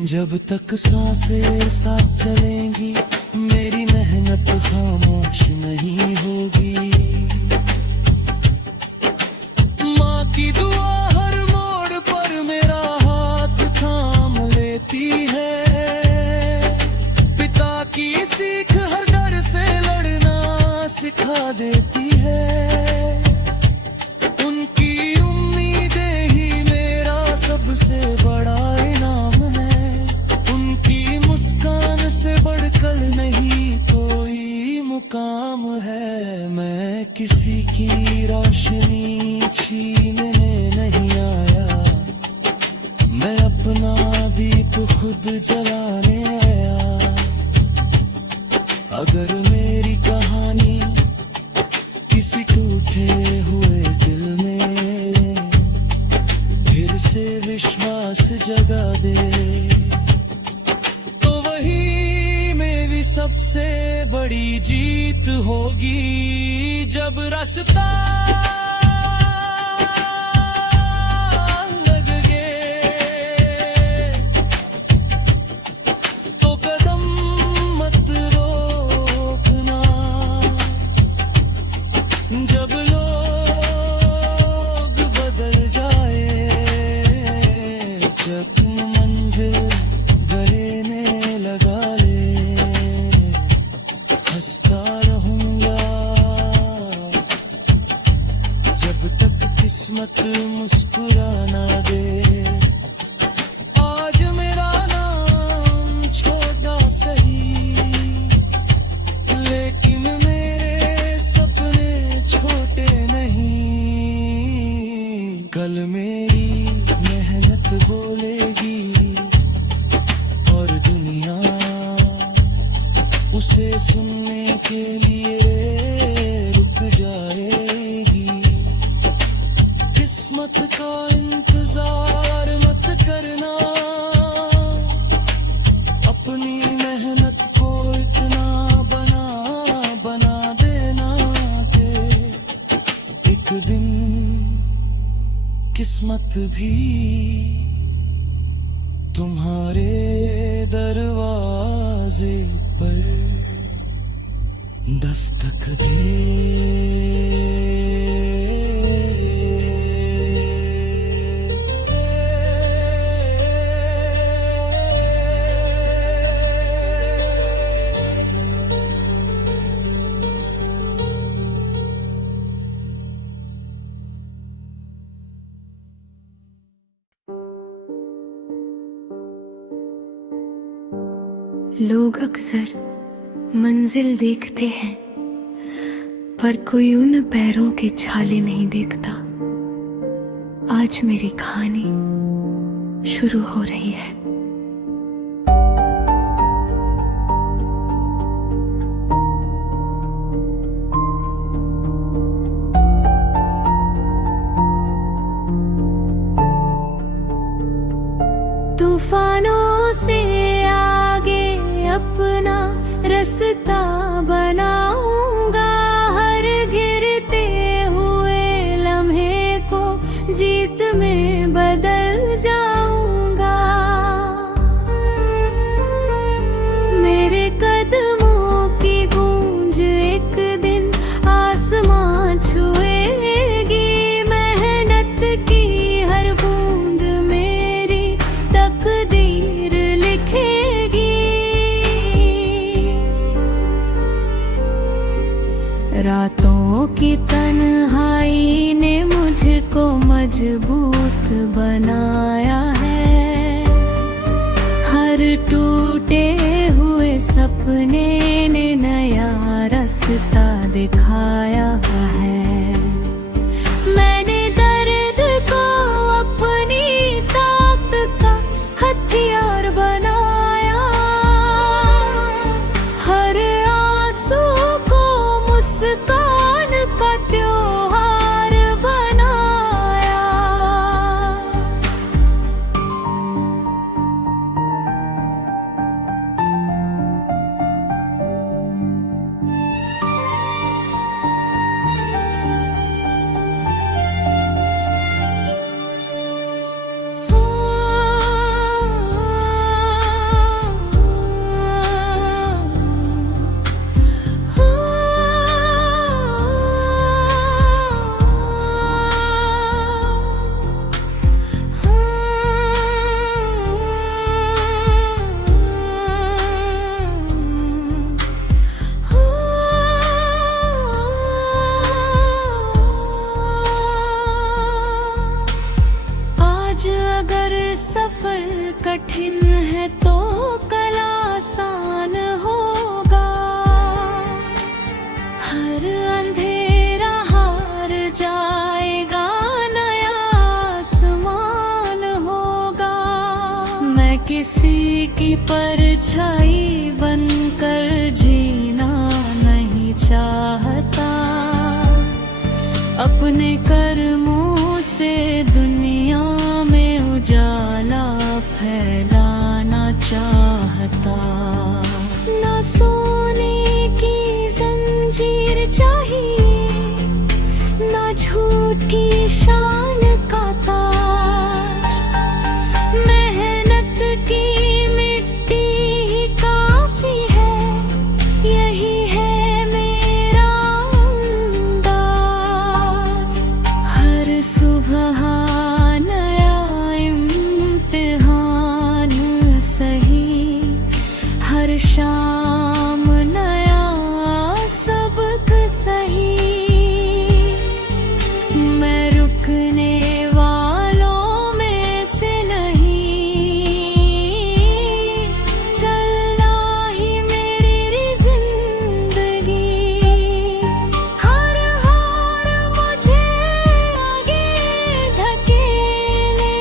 जब तक सांसें साथ चलेंगी, मेरी मेहनत खामोश नहीं होगी। माँ की दुआ हर मोड़ पर मेरा हाथ थाम लेती है। पिता की सीख हर डर से लड़ना सिखा देती है। उनकी उम्मीदें ही मेरा सबसे बड़ा इनाम है। उनकी मुस्कान से बढ़कर नहीं कोई मुकाम है। मैं किसी की रोशनी छीनने नहीं आया, मैं अपना दीप खुद जलाने आया। अगर मेरी कहानी किसी टूटे हुए दिल में फिर से विश्वास जगा दे, तो वही मेरी सबसे बड़ी जीत होगी। जब रास्ता लग गए तो कदम मत रोकना। जब लोग बदल जाए, जब मंजिल गले में लगा ले, हंसता रहूंगा जब तक किस्मत मुस्कुराना दे। आज मेरा नाम छोटा सही, लेकिन मेरे सपने छोटे नहीं। कल मेरी मेहनत बोलेगी और दुनिया उसे सुनने के लिए रुक जाएगी। किस्मत का इंतजार मत करना, अपनी मेहनत को इतना बना देना कि एक दिन किस्मत भी तुम्हारे दरवाजे पर दस्तक दे। लोग अक्सर मंजिल देखते हैं, पर कोई उन पैरों के छाले नहीं देखता। आज मेरी कहानी शुरू हो रही है। तूफानों से आगे अपना रास्ता बनाऊंगा, हर गिरते हुए लम्हे को जीत में बदल जाऊंगा। मेरे कदमों की गूंज एक दिन आसमां छुएगी, मेहनत की हर बूंद मेरी तकदीर लिखेगी। रातों की तन्हाई ने मुझको मजबूत बनाया है, हर टूटे सपने ने नया रास्ता दिखाया है। मैंने दर्द को अपनी ताकत का हथियार बनाया, हर आंसू को मुस्कान का त्योहार बनाया। अगर सफर कठिन है तो कल आसान होगा, हर अंधेरा हार जाएगा, नया आसमान होगा। मैं किसी की परछाई बनकर जीना नहीं चाहता, अपने कर्मों से दुनिया में उजाला फैलाना चाहता। ना सोने की जंजीर चाहिए, ना झूठी शान का ताज, मेहनत की मिट्टी ही काफी है, यही है मेरा अंदाज। हर सुबह हर शाम नया सबक सही, मैं रुकने वालों में से नहीं, चलना ही मेरी जिंदगी। हर हार मुझे आगे धकेले,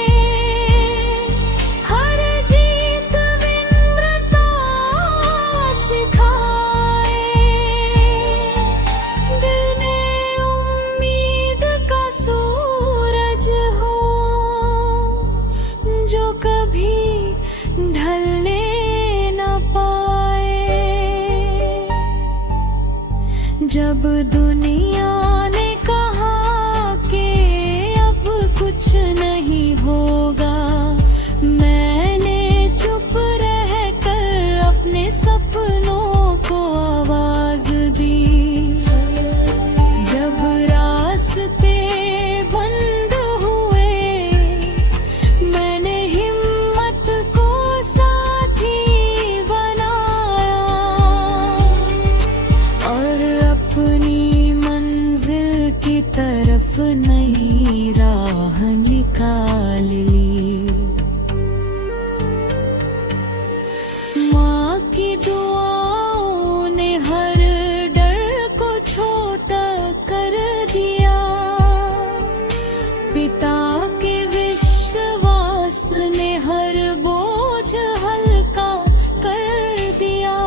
हर जीत विनम्रता सिखाए, दिल में उम्मीद का सूरज हो, जो कभी ढलने न पाए। जब दुनिया ने कहा कि अब कुछ नहीं होगा, मैंने चुप रहकर अपने सपनों को आवाज दी। जब रास्ते बंद हुए, मैंने हिम्मत को साथी बनाया, और अपनी मंजिल की तरफ नई राह निकाल ली। माँ की दुआओं ने हर डर को छोटा कर दिया, पिता के विश्वास ने हर बोझ हल्का कर दिया।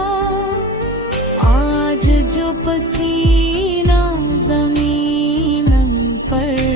आज जो पसीना जमीन पर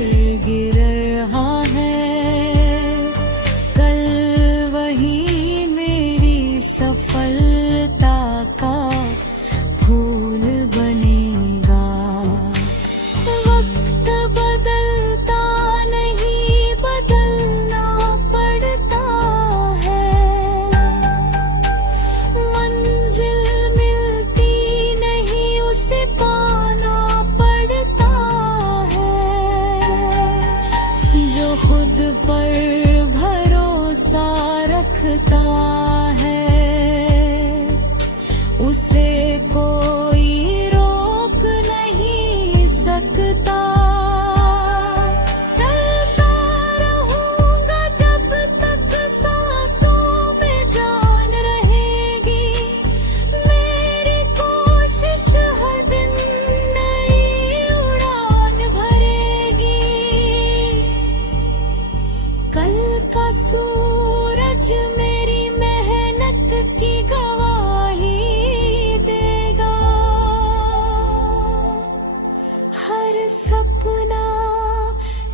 सपना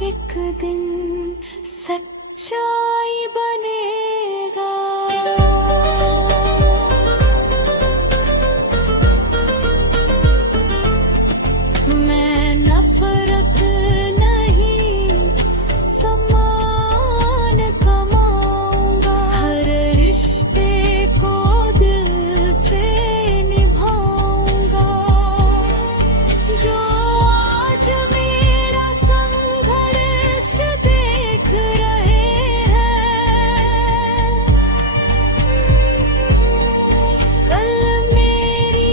एक दिन सच्चाई बनेगा। मैं नफरत नहीं सम्मान कमाऊंगा, हर रिश्ते को दिल से निभाऊंगा। जो आज मेरा संघर्ष देख रहे हैं, कल मेरी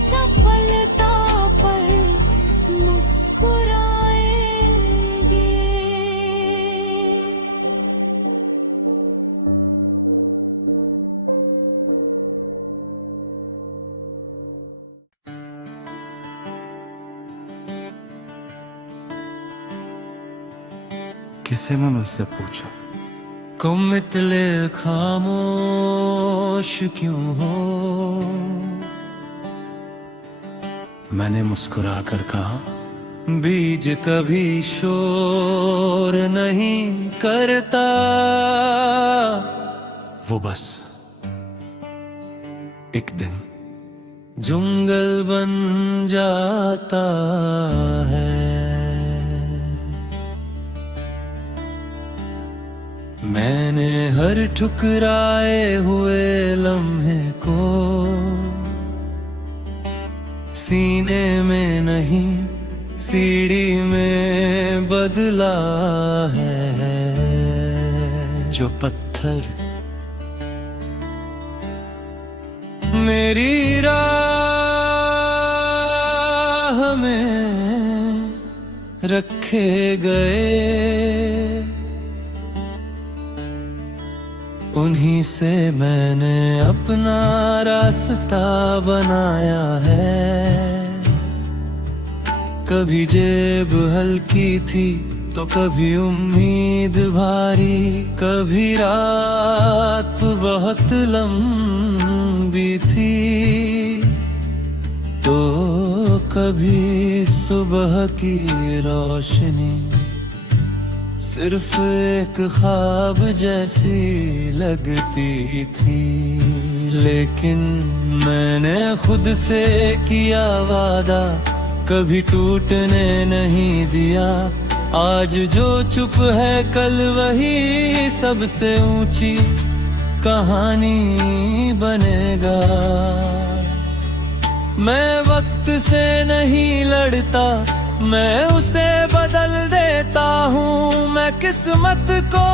सफलता पर मुस्कुराएंगे। किसे मैं मुझसे पूछूं, तुम इतने खामोश क्यों हो? मैंने मुस्कुरा कर कहा, बीज कभी शोर नहीं करता। वो बस एक दिन जंगल बन जाता है। मैंने हर ठुकराए हुए लम्हे को सीने में नहीं सीढ़ी में बदला है। जो पत्थर मेरी राह में रखे गए, उन्हीं से मैंने अपना रास्ता बनाया है। कभी जेब हल्की थी तो कभी उम्मीद भारी, कभी रात बहुत लंबी थी तो कभी सुबह की रोशनी सिर्फ एक ख्वाब जैसी लगती थी। लेकिन मैंने खुद से किया वादा, कभी टूटने नहीं दिया। आज जो चुप है कल वही सबसे ऊंची कहानी बनेगा। मैं वक्त से नहीं लड़ता, मैं उसे बदल देता हूँ। मैं किस्मत को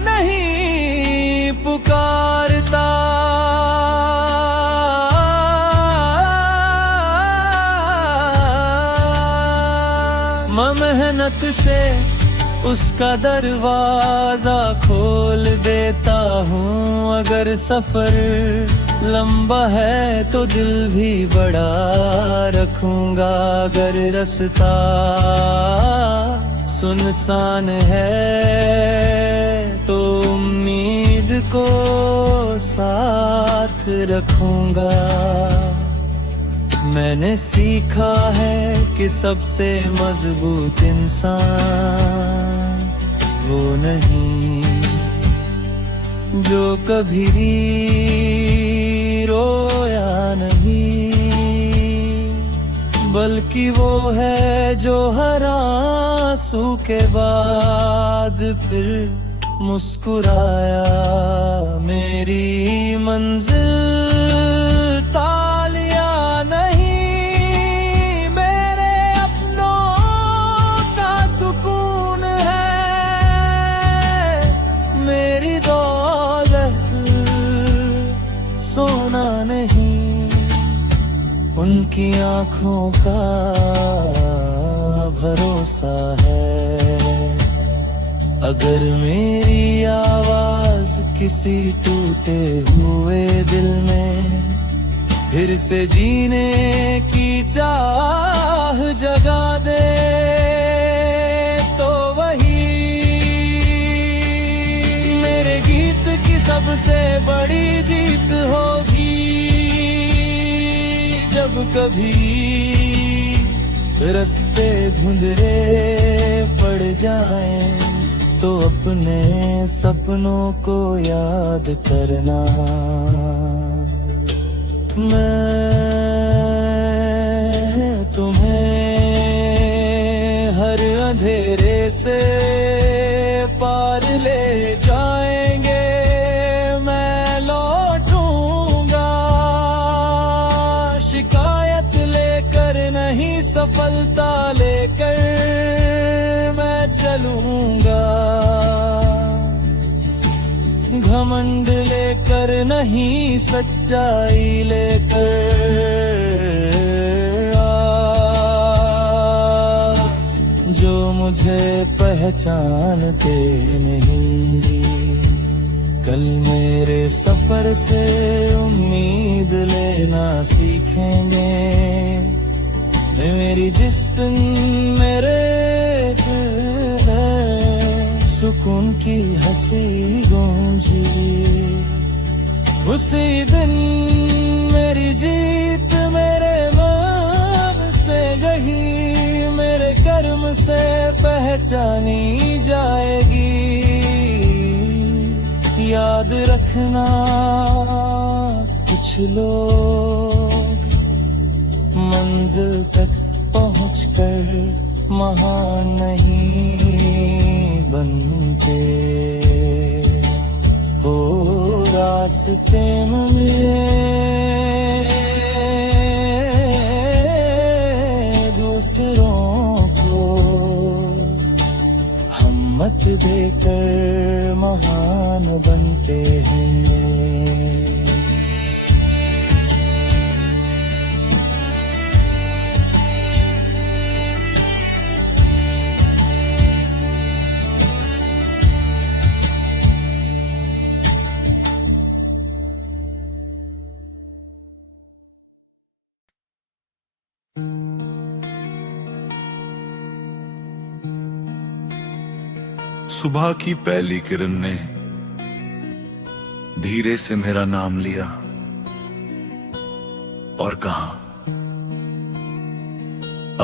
नहीं पुकारता, मैं मेहनत से उसका दरवाजा खोल देता हूँ। अगर सफर लंबा है तो दिल भी बड़ा रखूंगा। अगर रास्ता सुनसान है तो उम्मीद को साथ रखूंगा। मैंने सीखा है कि सबसे मजबूत इंसान वो नहीं जो कभी रोया नहीं, बल्कि वो है जो हर आंसू के बाद फिर मुस्कुराया। मेरी मंजिल तालियां नहीं, मेरे अपनों का सुकून है। मेरी दौलत सोना नहीं, उनकी आंखों का भरोसा है। अगर मेरी आवाज किसी टूटे हुए दिल में फिर से जीने की चाह जगा दे तो वही मेरे गीत की सबसे बड़ी जीत होगी। जब कभी रास्ते धुंधले पड़ जाएं तो अपने सपनों को याद करना। मैं तुम्हें हर अंधेरे से पार ले जाएंगे, मैं लौटूंगा शिकायत लेकर नहीं, सफलता लेकर मैं चलूंगा। घमंड लेकर नहीं, सच्चाई लेकर जो मुझे पहचानते नहीं, कल मेरे सफर से उम्मीद लेना सीखेंगे। मेरी जिस दिन मेरे सुकून की हंसी गूंजी, उसी दिन मेरी जीत मेरे नाम से गही, मेरे कर्म से पहचानी जाएगी। याद रखना कुछ लोग मंजिल तक पहुंचकर महान नहीं बनते, हो रास्ते में दूसरों को हिम्मत देकर महान बनते हैं। सुबह की पहली किरण ने धीरे से मेरा नाम लिया और कहा,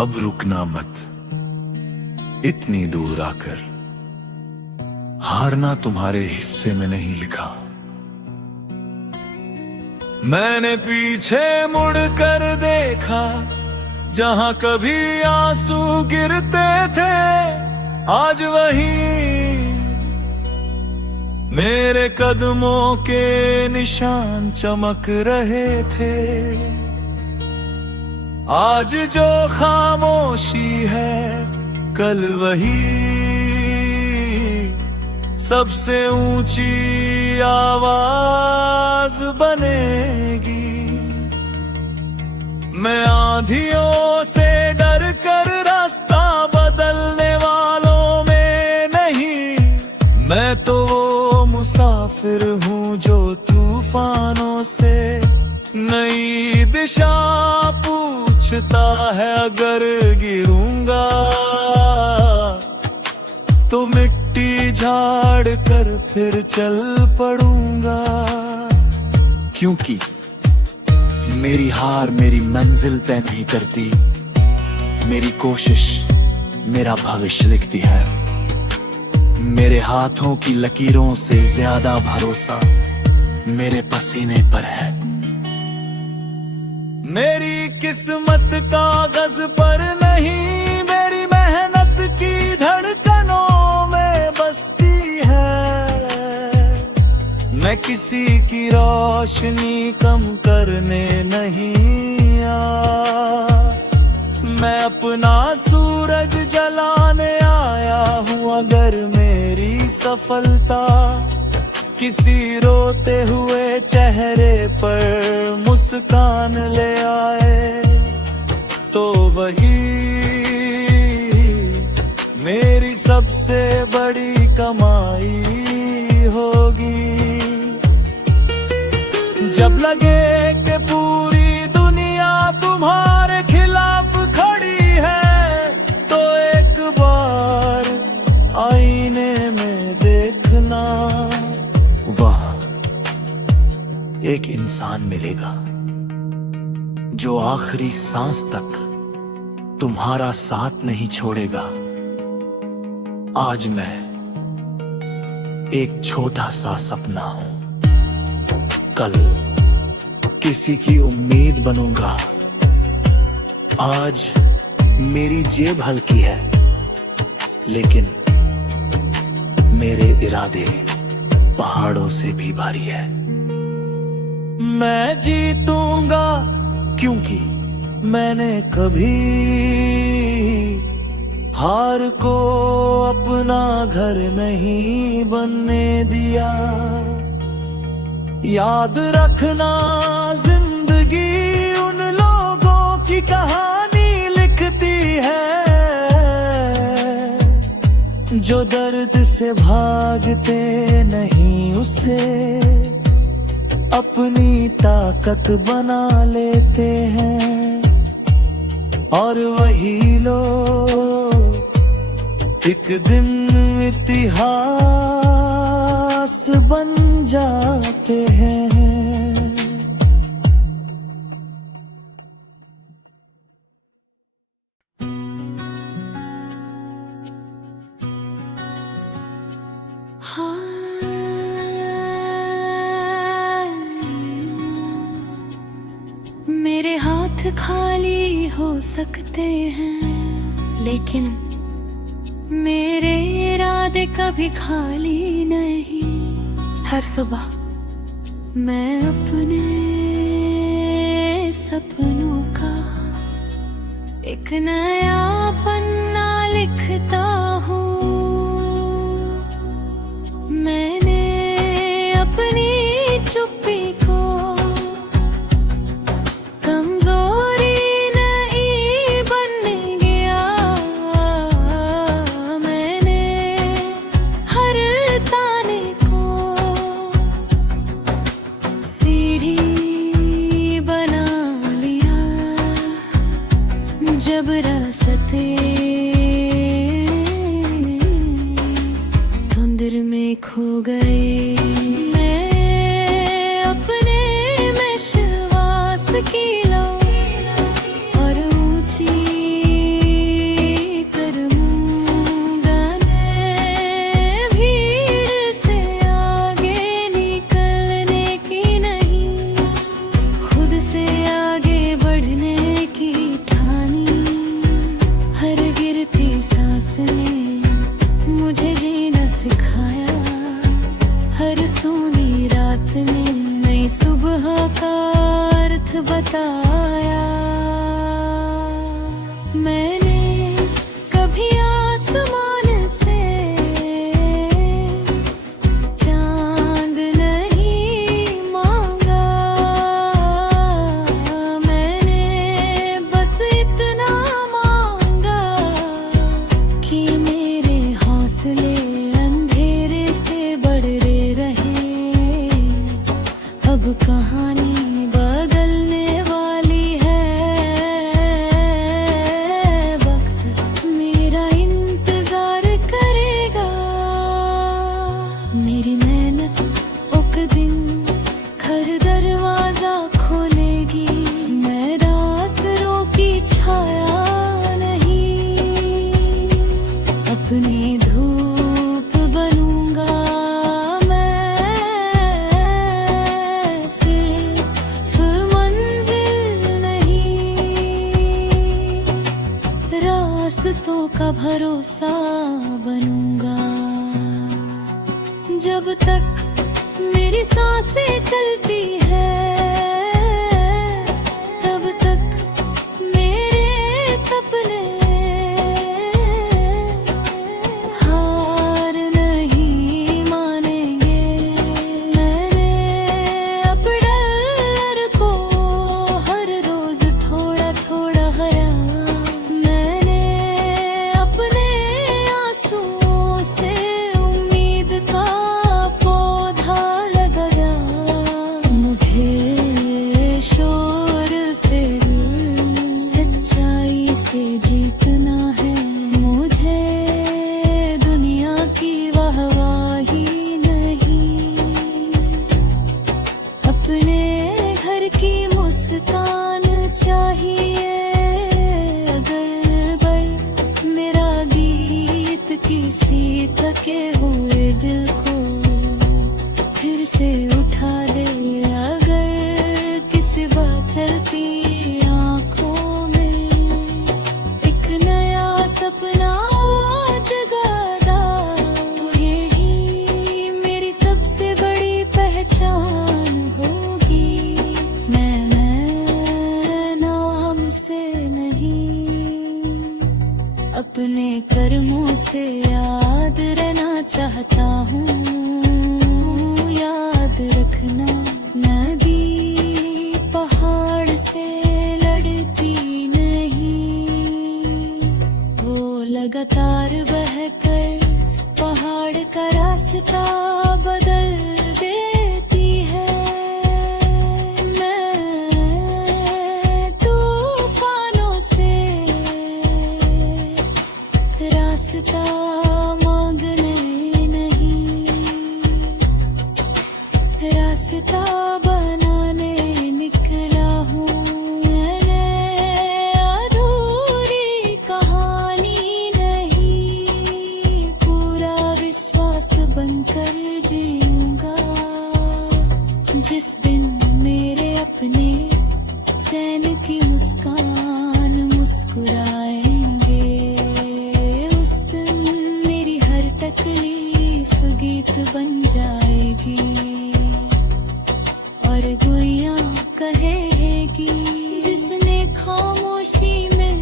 अब रुकना मत, इतनी दूर आकर हारना तुम्हारे हिस्से में नहीं लिखा। मैंने पीछे मुड़कर देखा, जहां कभी आंसू गिरते थे आज वही मेरे कदमों के निशान चमक रहे थे। आज जो खामोशी है कल वही सबसे ऊंची आवाज बनेगी। मैं आंधियों से डर कर रास्ता बदलने वालों में नहीं, मैं तो मुसाफिर हूँ जो तूफानों से नई दिशा पूछता है। अगर गिरूंगा तो मिट्टी झाड़ कर फिर चल पड़ूंगा, क्योंकि मेरी हार मेरी मंजिल तय नहीं करती, मेरी कोशिश मेरा भविष्य लिखती है। मेरे हाथों की लकीरों से ज्यादा भरोसा मेरे पसीने पर है। मेरी किस्मत कागज पर नहीं, मेरी मेहनत की धड़कनों में बसती है। मैं किसी की रोशनी कम करने नहीं आया, मैं अपना सूरज जलाने आया हूँ। अगर मेरी सफलता किसी रोते हुए चेहरे पर मुस्कान ले आए तो वही मेरी सबसे बड़ी कमाई होगी। जब लगे कि पूरी दुनिया तुम्हारे खिलाफ खड़ी है तो एक बार आईने में देखना, वाह, एक इंसान मिलेगा जो आखिरी सांस तक तुम्हारा साथ नहीं छोड़ेगा। आज मैं एक छोटा सा सपना हूं, कल किसी की उम्मीद बनूंगा। आज मेरी जेब हल्की है, लेकिन मेरे इरादे पहाड़ों से भी भारी है। मैं जीतूंगा क्योंकि मैंने कभी हार को अपना घर नहीं बनने दिया। याद रखना, जिंदगी उन लोगों की कहानी लिखती है जो दर्द से भागते नहीं, उसे अपनी ताकत बना लेते हैं। और वही लोग एक दिन इतिहास बन जाते हैं। मेरे हाथ खाली हो सकते हैं, लेकिन मेरे इरादे कभी खाली नहीं। हर सुबह मैं अपने सपनों का एक नया पन्ना लिखता हूँ। मैंने अपनी चुप्पी को कमजोरी नहीं बनने गया। मैंने हर ताने को सीढ़ी बना लिया। जब रास्ते धुंधर में खो गए, मैं अपने में श्वास की लो और ऊंची करूंगा। मैं भीड़ से आगे निकलने की नहीं, खुद से आगे बढ़ने की ठानी। हर गिरती सांस ने मुझे जीना सिखाया, हर सूनी रात ने नई सुबह का अर्थ बताया। मैंने कभी आसमान से चांद नहीं मांगा। मैंने बस इतना मांगा कि मेरे हौसले अंधेरे से बढ़ते रहे। अब कहानी बदलने वाली है, वक्त मेरा इंतजार करेगा। मेरी मेहनत एक दिन घर दरवाजा खोलेगी। मैं रासरों की छाया नहीं, अपनी धूप बनूंगा। मैं सिर्फ मंजिल नहीं, रास्तों का भरोसा बनूंगा। जब तक मेरी सांसें चलती है, तब तक मेरे सपने हार नहीं मानेंगे। मैंने अपने डर को हर रोज थोड़ा थोड़ा हरा। मैंने अपने आंसुओं से उम्मीद का पौधा लगाया। मुझे शोर से सच्चाई से जीतना है। मुझे दुनिया की वाहवाही नहीं, अपने घर की मुस्कान चाहिए। अगर अपने कर्मों से याद रहना चाहता हूँ। याद रखना नदी पहाड़ से लड़ती नहीं, वो लगातार बहकर पहाड़ का रास्ता बदल देती है। मैं तूफानों से रास्ता मांगने नहीं, रास्ता बनाने निकला हूँ। मैंने अधूरी कहानी नहीं, पूरा विश्वास बनकर जीऊंगा। जिस दिन मेरे अपने चैन की मुस्कान मुस्कुराएंगे, उस दिन मेरी हर तकलीफ गीत बन जाएगी और गुइयां कहेगी, जिसने खामोशी में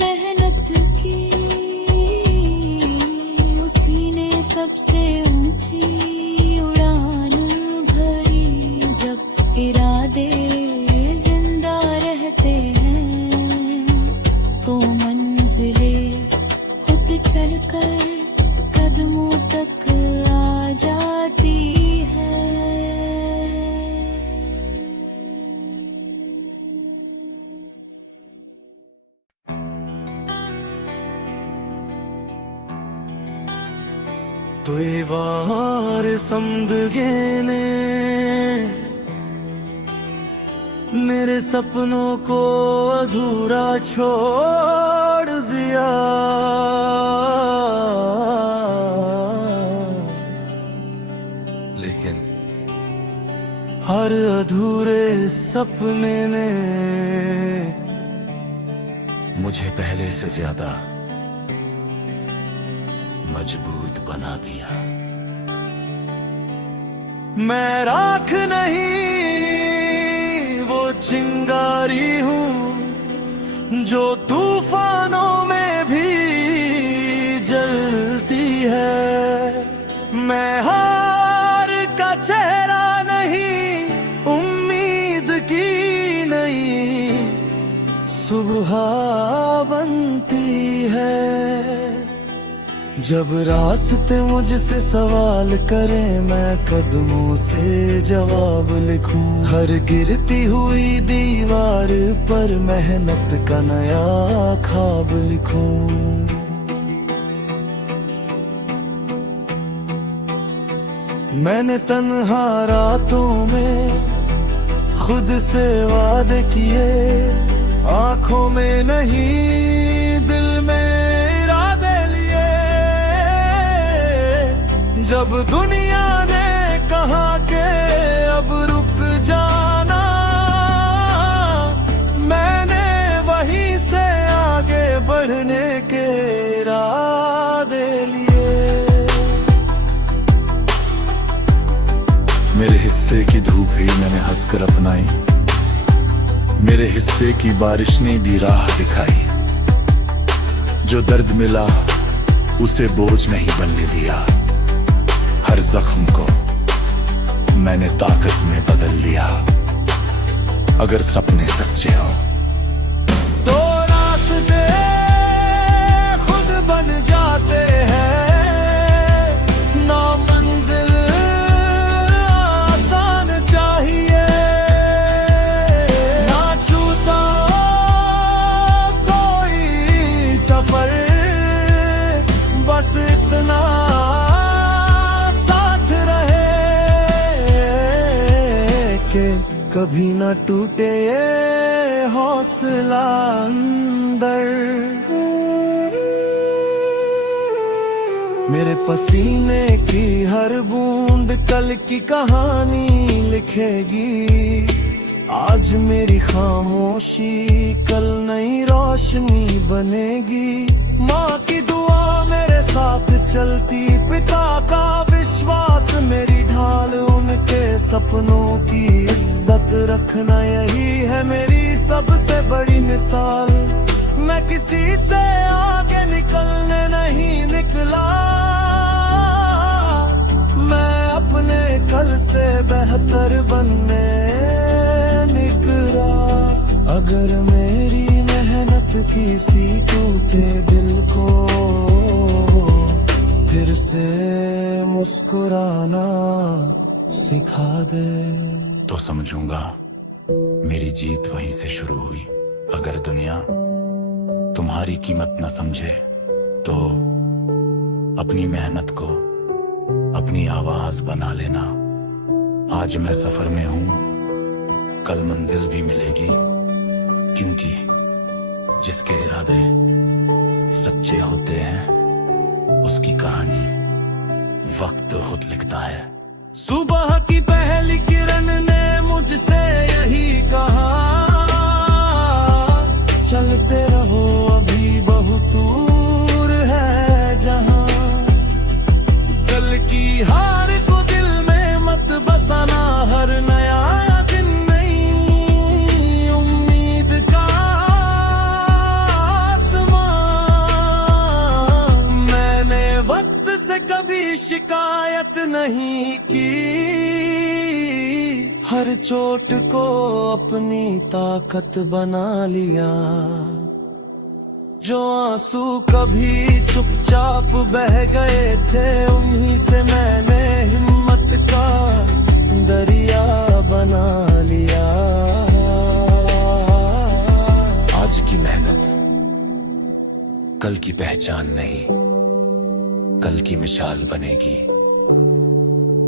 मेहनत की, उसी ने सबसे ऊंची उड़ान भरी। जब इरादे जिंदा रहते हैं तो मंजिलें खुद चलकर कदमों तक आ जाती है। Duyvar समदगेने मेरे सपनों को अधूरा छोड़ दिया। लेकिन हर अधूरे सपने ने मुझे पहले से ज्यादा मजबूत बना दिया। मैं राख नहीं वो चिंगारी हूँ जो तूफानों में भी जलती है। मैं हार का चेहरा नहीं, उम्मीद की नहीं सुबह बनती है। जब रास्ते मुझसे सवाल करें, मैं कदमों से जवाब लिखूं। हर गिरती हुई दीवार पर मेहनत का नया ख्वाब लिखूं। मैंने तन्हा रातों में खुद से वादे किए, आंखों में नहीं दिल में इरादे लिए। जब दुनिया ने कहा कि अब रुक जाना, मैंने वहीं से आगे बढ़ने के इरादे लिए। मेरे हिस्से की धूप ही मैंने हंसकर अपनाई, मेरे हिस्से की बारिश ने भी राह दिखाई। जो दर्द मिला उसे बोझ नहीं बनने दिया, हर जख्म को मैंने ताकत में बदल दिया। अगर सपने सच्चे हो तो रास्ते खुद बन जाते हैं। ना मंजिल आसान चाहिए, ना छूता कोई सफर, बस इतना साथ रहे कि कभी ना टूटे ये हौसला अंदर। मेरे पसीने की हर बूंद कल की कहानी लिखेगी। आज मेरी खामोशी कल नई रोशनी बनेगी। माँ की दुआ मेरे साथ चलती, पिता का विश्वास मेरी ढाल। उनके सपनों की इज्जत रखना यही है मेरी सबसे बड़ी मिसाल। मैं किसी से आगे निकल किसी टूटे दिल को फिर से मुस्कुराना सिखा दे। तो समझूंगा मेरी जीत वहीं से शुरू हुई। अगर दुनिया तुम्हारी कीमत न समझे तो अपनी मेहनत को अपनी आवाज बना लेना। आज मैं सफर में हूं, कल मंजिल भी मिलेगी, क्योंकि जिसके इरादे सच्चे होते हैं उसकी कहानी वक्त खुद लिखता है। सुबह की पहली किरण ने मुझसे यही कहा, चलते रहो अभी बहुत दूर है जहां। कल की हार को दिल में मत बसाना, हर नया दिन नई उम्मीद का आसमां। मैंने वक्त से कभी शिकायत नहीं की, हर चोट को अपनी ताकत बना लिया। जो आंसू कभी चुपचाप बह गए थे, उन्हीं से मैंने हिम्मत का दरिया बना लिया। आज की मेहनत कल की पहचान नहीं, कल की मिसाल बनेगी।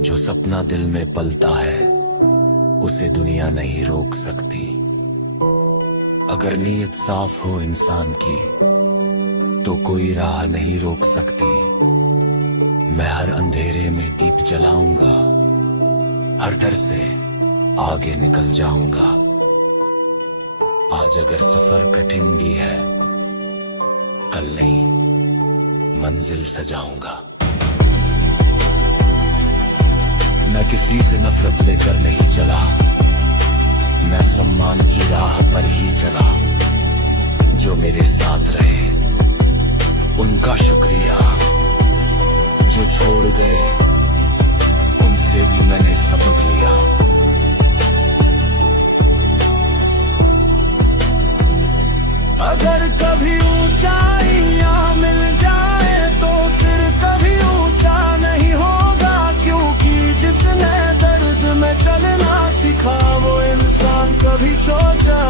जो सपना दिल में पलता है उसे दुनिया नहीं रोक सकती। अगर नीयत साफ हो इंसान की तो कोई राह नहीं रोक सकती। मैं हर अंधेरे में दीप जलाऊंगा, हर डर से आगे निकल जाऊंगा। आज अगर सफर कठिन भी है, कल नई मंजिल सजाऊंगा। मैं किसी से नफरत लेकर नहीं चला, मैं सम्मान की राह पर ही चला। जो मेरे साथ रहे उनका शुक्रिया, जो छोड़ गए उनसे भी मैंने सबक लिया। अगर कभी ऊंचाइयां मिल जाए तो सिर कभी ऊंचा नहीं होगा, क्योंकि जिसने दर्द में चलना सिखा वो इंसान कभी छोटा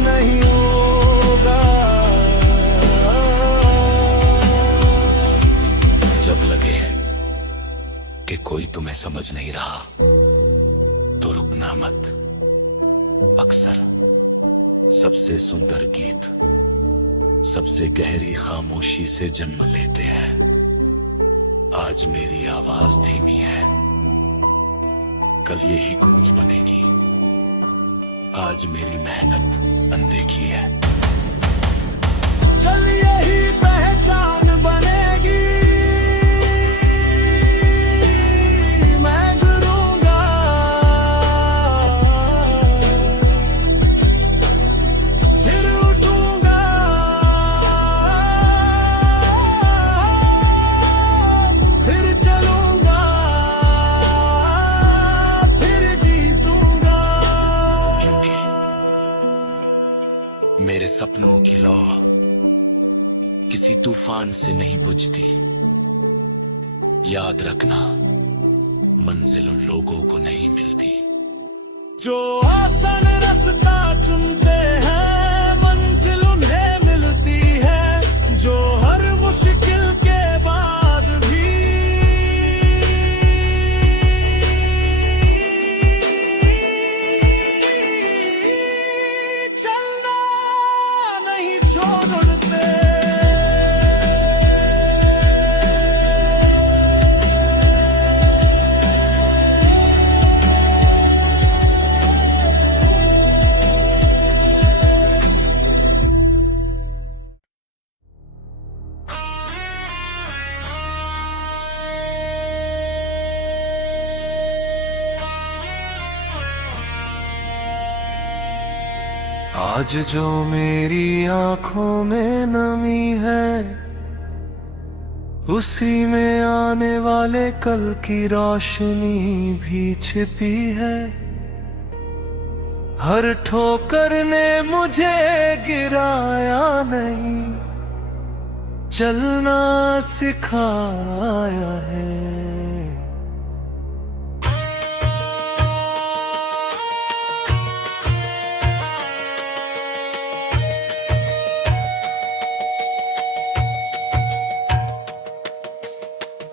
नहीं होगा। जब लगे कि कोई तुम्हें समझ नहीं रहा तो रुकना मत। अक्सर सबसे सुंदर गीत सबसे गहरी खामोशी से जन्म लेते हैं। आज मेरी आवाज धीमी है, कल यही गूंज बनेगी। आज मेरी मेहनत अनदेखी है, कल यही पहचान बनेगी। मैं गिरूंगा फिर उठूंगा, फिर चलूंगा, फिर जीतूंगा। क्योंकि मेरे सपनों की लौ किसी तूफान से नहीं बुझती। याद रखना मंजिल उन लोगों को नहीं मिलती जो आसान रास्ता चुनते हैं, मंजिल उन्हें मिलती है। जो हर मुश्किल के बाद भी चलना नहीं छोड़ते। आज जो मेरी आंखों में नमी है, उसी में आने वाले कल की रोशनी भी छिपी है। हर ठोकर ने मुझे गिराया नहीं, चलना सिखाया है।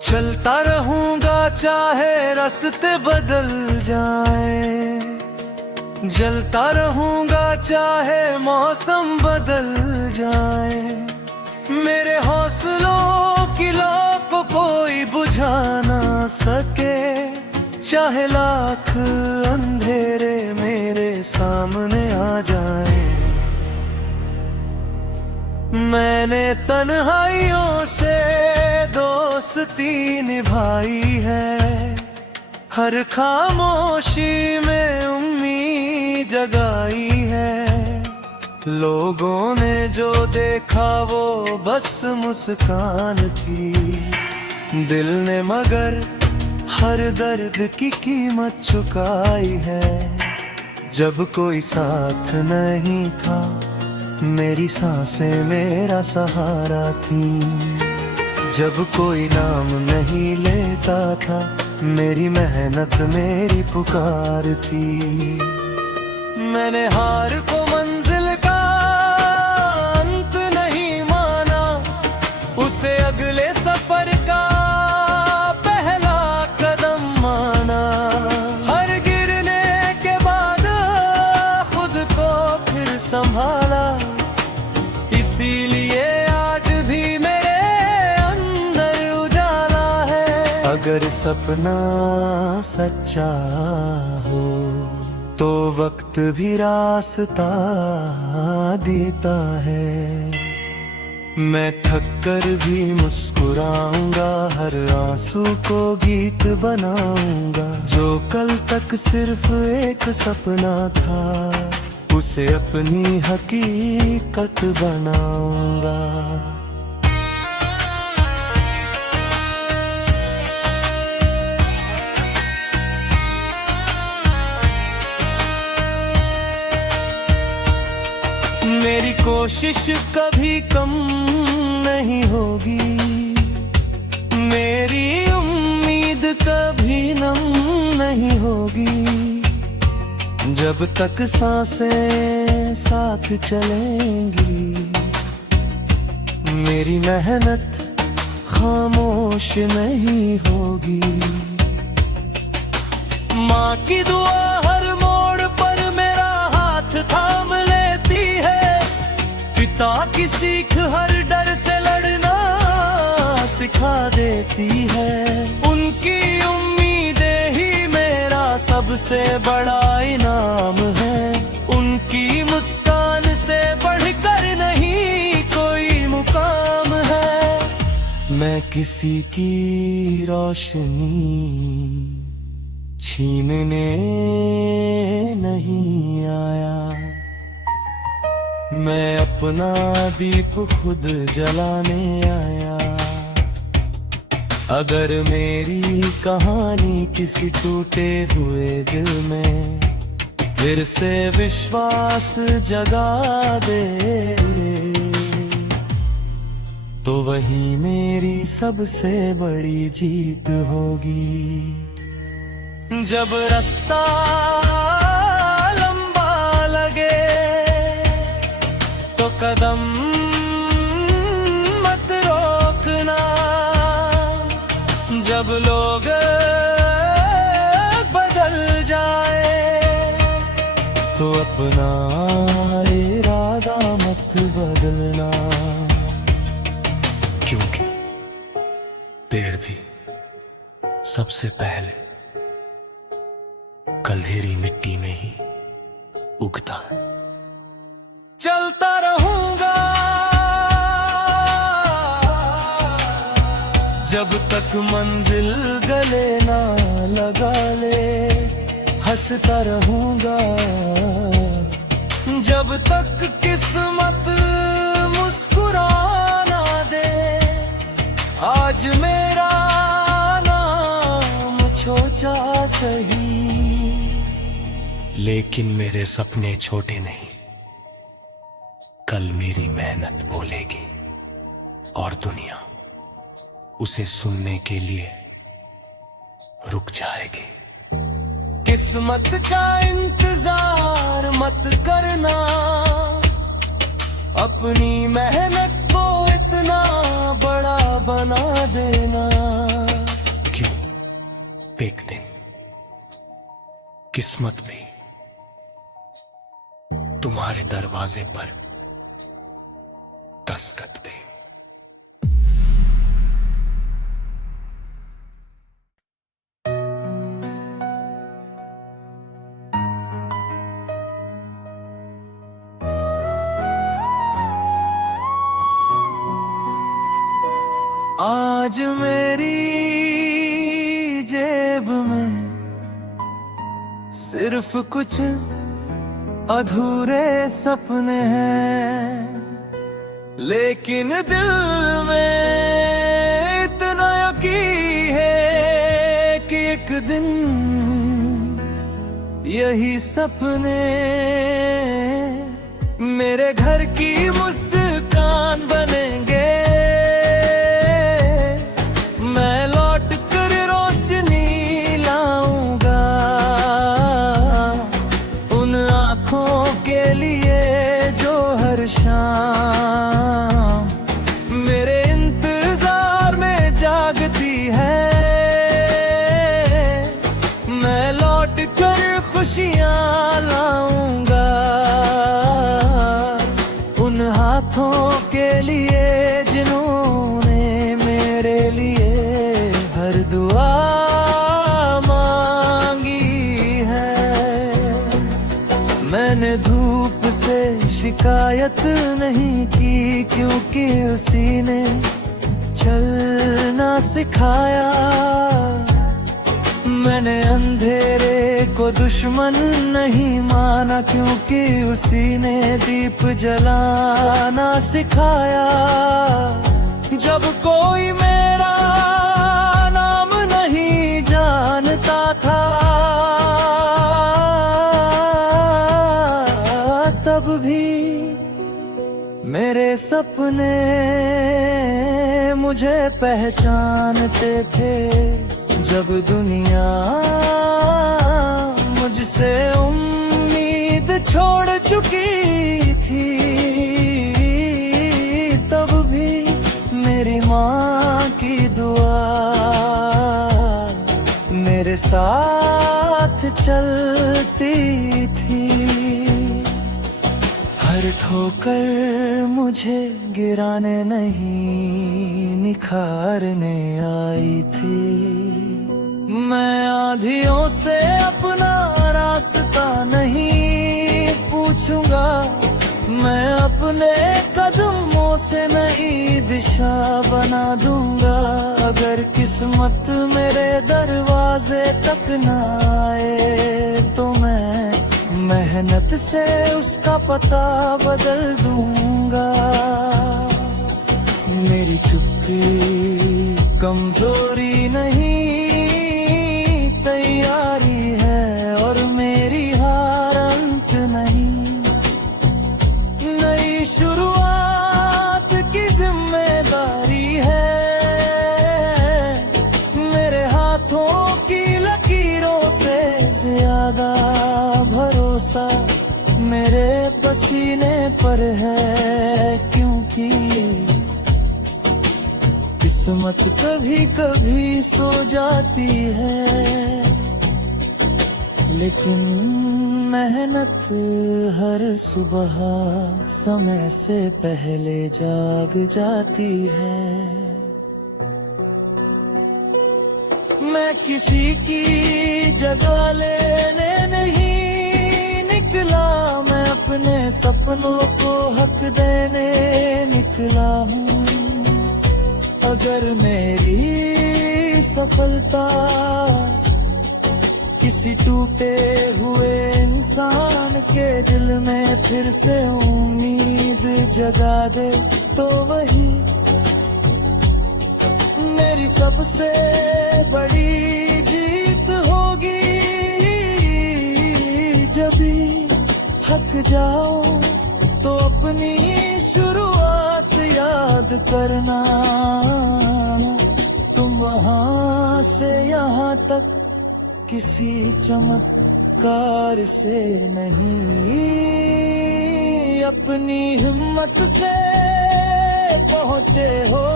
चलता रहूंगा चाहे रास्ते बदल जाए, जलता रहूंगा चाहे मौसम बदल जाए। मेरे हौसलों की लौ को कोई बुझा ना सके, चाहे लाख अंधेरे मेरे सामने आ जाए। मैंने तन्हाइयों से दोस्ती निभाई है, हर खामोशी में उम्मीद जगाई है। लोगों ने जो देखा वो बस मुस्कान थी, दिल ने मगर हर दर्द की कीमत चुकाई है। जब कोई साथ नहीं था मेरी सांसें मेरा सहारा थी, जब कोई नाम नहीं लेता था मेरी मेहनत मेरी पुकार थी। मैंने हार को मंजिल का अंत नहीं माना, उसे अगले सफर का पहला कदम माना। हर गिरने के बाद खुद को फिर संभाला, इसीलिए आज भी मेरे अंदर उजाला है। अगर सपना सच्चा हो तो वक्त भी रास्ता देता है। मैं थक कर भी मुस्कुराऊंगा, हर आंसू को गीत बनाऊंगा। जो कल तक सिर्फ एक सपना था उसे अपनी हकीकत बनाऊंगा। मेरी कोशिश कभी कम नहीं होगी, मेरी उम्मीद कभी नम नहीं होगी। जब तक सांसें साथ चलेंगी मेरी मेहनत खामोश नहीं होगी। माँ की दुआ हर मोड़ पर मेरा हाथ थाम लेती है, पिता की सीख हर डर से लड़ना सिखा देती है। उनकी उम्मीदें ही मेरा सबसे बड़ा इनाम है, उनकी मुस्कान से बढ़कर नहीं कोई मुकाम है। मैं किसी की रोशनी छीनने नहीं आया, मैं अपना दीप खुद जलाने आया। अगर मेरी कहानी किसी टूटे हुए दिल में फिर से विश्वास जगा दे, तो वही मेरी सबसे बड़ी जीत होगी। जब रास्ता लंबा लगे तो कदम मत रोकना, जब लोग बदल जाए तो अपना इरादा मत बदलना। क्योंकि पेड़ भी सबसे पहले कल्हेरी मिट्टी में ही उगता है। चलता रहूंगा जब तक मंजिल गले ना लगा ले, हंसता रहूंगा जब तक किस्मत मुस्कुराना दे। आज मेरा नाम छोटा सही लेकिन मेरे सपने छोटे नहीं, कल मेरी मेहनत बोलेगी और दुनिया उसे सुनने के लिए रुक जाएगी। किस्मत का इंतजार मत करना, अपनी मेहनत को इतना बड़ा बना देना। क्यों एक दिन किस्मत भी तुम्हारे दरवाजे पर दस्तक दे। आज मेरी जेब में सिर्फ कुछ अधूरे सपने हैं, लेकिन दिल में इतना यकीन है कि एक दिन यही सपने मेरे घर की मुस्कान बनेंगे। मैं लौट कर रोशनी लाऊंगा उन आँखों के लिए जो हर शाम मेरे इंतजार में जागती है। मैं लौट कर खुशियाँ लाऊंगा उन हाथों के लिए जिन्होंने मेरे लिए हर दुआ मांगी है। मैंने धूप से शिकायत नहीं की, क्योंकि उसी ने चलना सिखाया। मैंने अंधेरे को दुश्मन नहीं माना, क्योंकि उसी ने दीप जलाना सिखाया। जब कोई मेरा नाम नहीं जानता था, तब भी मेरे सपने मुझे पहचानते थे। जब दुनिया मुझसे उम्मीद छोड़ चुकी थी, तब भी मेरी माँ की दुआ मेरे साथ चलती थी। हर ठोकर मुझे गिराने नहीं निखारने आई थी। मैं आंधियों से अपना रास्ता नहीं पूछूंगा, मैं अपने कदमों से नई दिशा बना दूंगा। अगर किस्मत मेरे दरवाजे तक न आए तो मैं मेहनत से उसका पता बदल दूंगा। मेरी चुप्पी कमजोरी नहीं तैयारी है, और मेरी हार अंत नहीं। नई शुरुआत की जिम्मेदारी है। मेरे हाथों की लकीरों से ज्यादा भरोसा मेरे पसीने पर है, क्योंकि किस्मत कभी कभी सो जाती है, लेकिन मेहनत हर सुबह समय से पहले जाग जाती है। मैं किसी की जगह लेने नहीं निकला, मैं अपने सपनों को हक देने निकला हूँ। अगर मेरी सफलता किसी टूटे हुए इंसान के दिल में फिर से उम्मीद जगा दे, तो वही मेरी सबसे बड़ी जीत होगी। जब जाओ तो अपनी शुरुआत याद करना। तुम वहां से यहाँ तक किसी चमत्कार से नहीं, अपनी हिम्मत से पहुंचे हो।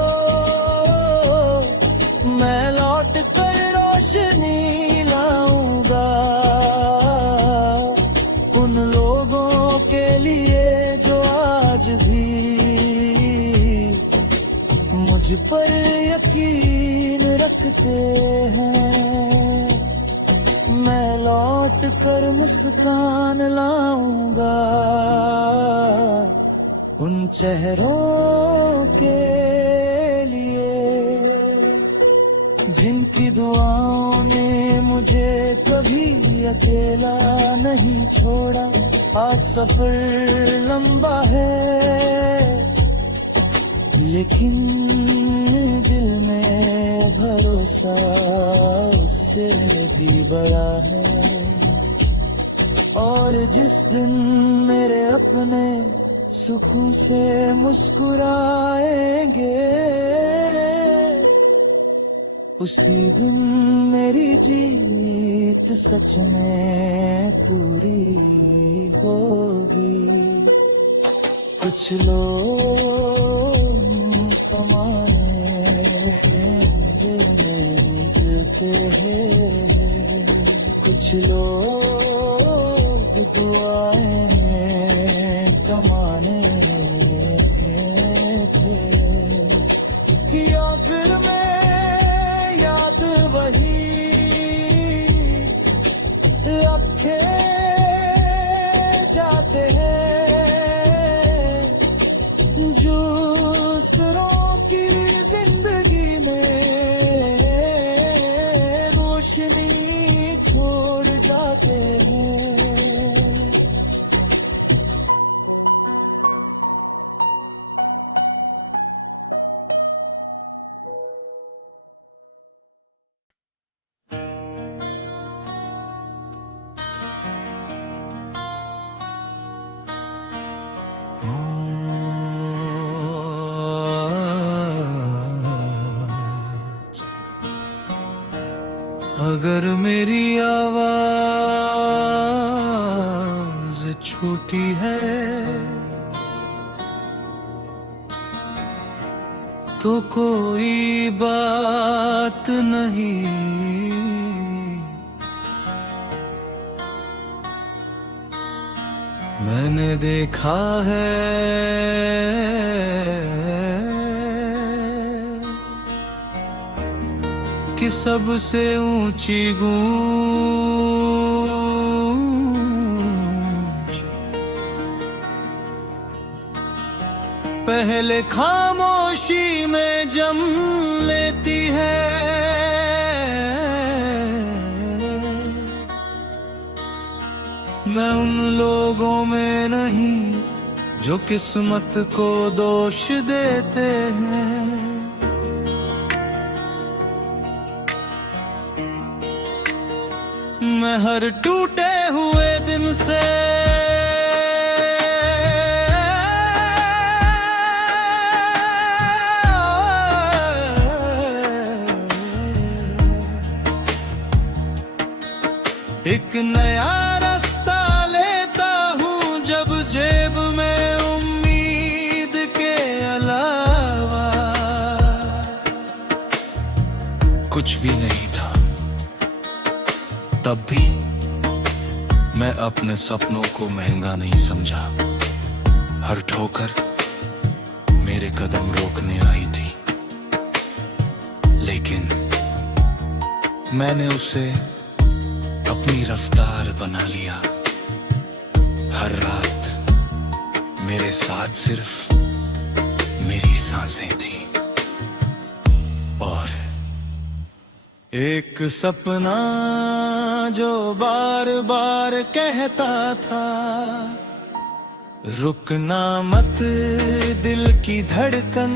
मैं लौट कर रोशनी लाऊंगा उन लोगों के लिए जो आज भी मुझ पर यकीन रखते हैं। मैं लौट कर मुस्कान लाऊंगा उन चेहरों के लिए जिनकी दुआओं ने मुझे कभी अकेला नहीं छोड़ा। आज सफर लंबा है लेकिन दिल में भरोसा उससे भी बड़ा है। और जिस दिन मेरे अपने सुकून से मुस्कुराएंगे उसी दिन मेरी जीत सच में पूरी होगी। कुछ लोग कमाने मिलते हैं, कुछ लोग दुआएं कमाने थे कि आखिर में याद वही रखे जाते हैं जो दूसरों की जिंदगी में रोशनी छोड़ जाते हैं। अगर मेरी आवाज छूटी है तो कोई बात नहीं, मैंने देखा है कि सबसे ऊंची गूंज पहले खामोशी में जम लेती है। मैं उन लोगों में नहीं जो किस्मत को दोष देते हैं। मैं हर टूटे हुए दिन से एक नया रास्ता लेता हूँ जब जेब में उम्मीद के अलावा कुछ भी नहीं था। तब भी मैं अपने सपनों को महंगा नहीं समझा। हर ठोकर मेरे कदम रोकने आई थी लेकिन मैंने उसे अपनी रफ्तार बना लिया। हर रात मेरे साथ सिर्फ मेरी सांसें थी और एक सपना जो बार बार कहता था रुकना मत दिल की धड़कन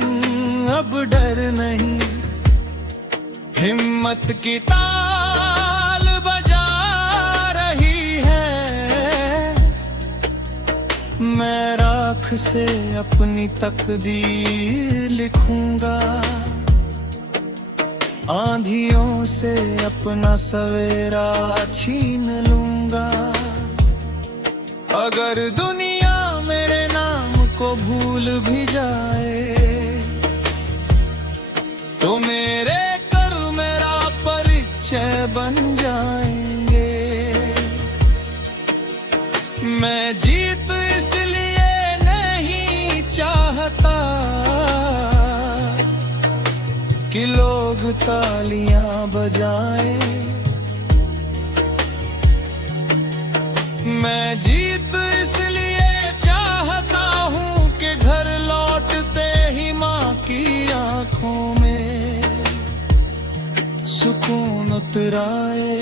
अब डर नहीं। हिम्मत की ताल बजा रही है मैं राख से अपनी तकदीर लिखूंगा, आंधियों से अपना सवेरा छीन लूंगा। अगर दुनिया मेरे नाम को भूल भी जाए तो मेरे कर मेरा परिचय बन जाएंगे। मैं जीत इसलिए नहीं चाहता कि लोग तालियां बजाएं। मैं जीत इसलिए चाहता हूँ कि घर लौटते ही माँ की आंखों में सुकून उतर आए।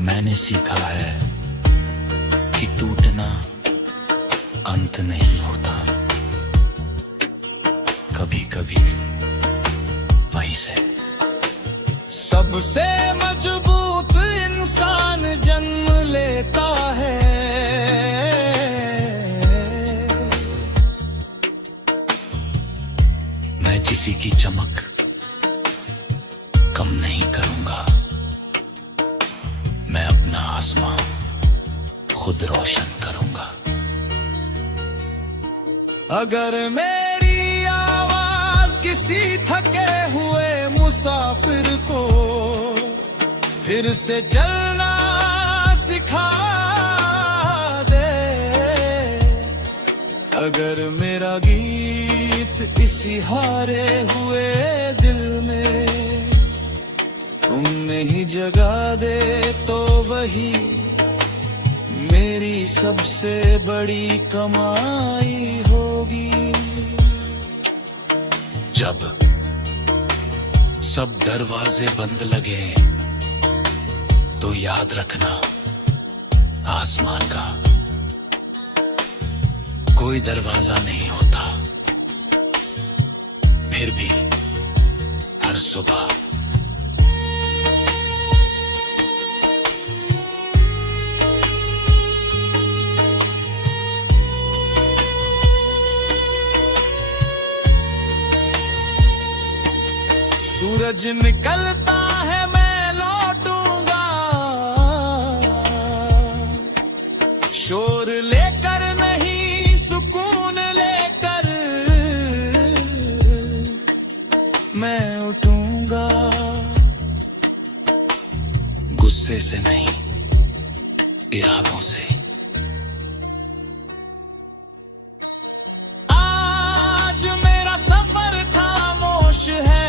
मैंने सीखा है कि टूटना अंत नहीं होता, कभी कभी वहीं से सबसे मजबूत इंसान जन्म लेता है। मैं किसी की चमक कम नहीं करूंगा, मैं अपना आसमां खुद रोशन करूंगा। अगर मेरी आवाज किसी थके हुए मुसाफिर को फिर से चलना सिखा दे, अगर मेरा गीत इसी हारे हुए दिल में तुमने ही जगा दे तो वही मेरी सबसे बड़ी कमाई होगी। जब सब दरवाजे बंद लगे तो याद रखना आसमान का कोई दरवाजा नहीं होता, फिर भी हर सुबह सूरज निकलता है मैं लौटूंगा, शोर लेकर नहीं सुकून लेकर मैं उठूंगा। गुस्से से नहीं, इरादों से। आज मेरा सफर खामोश है,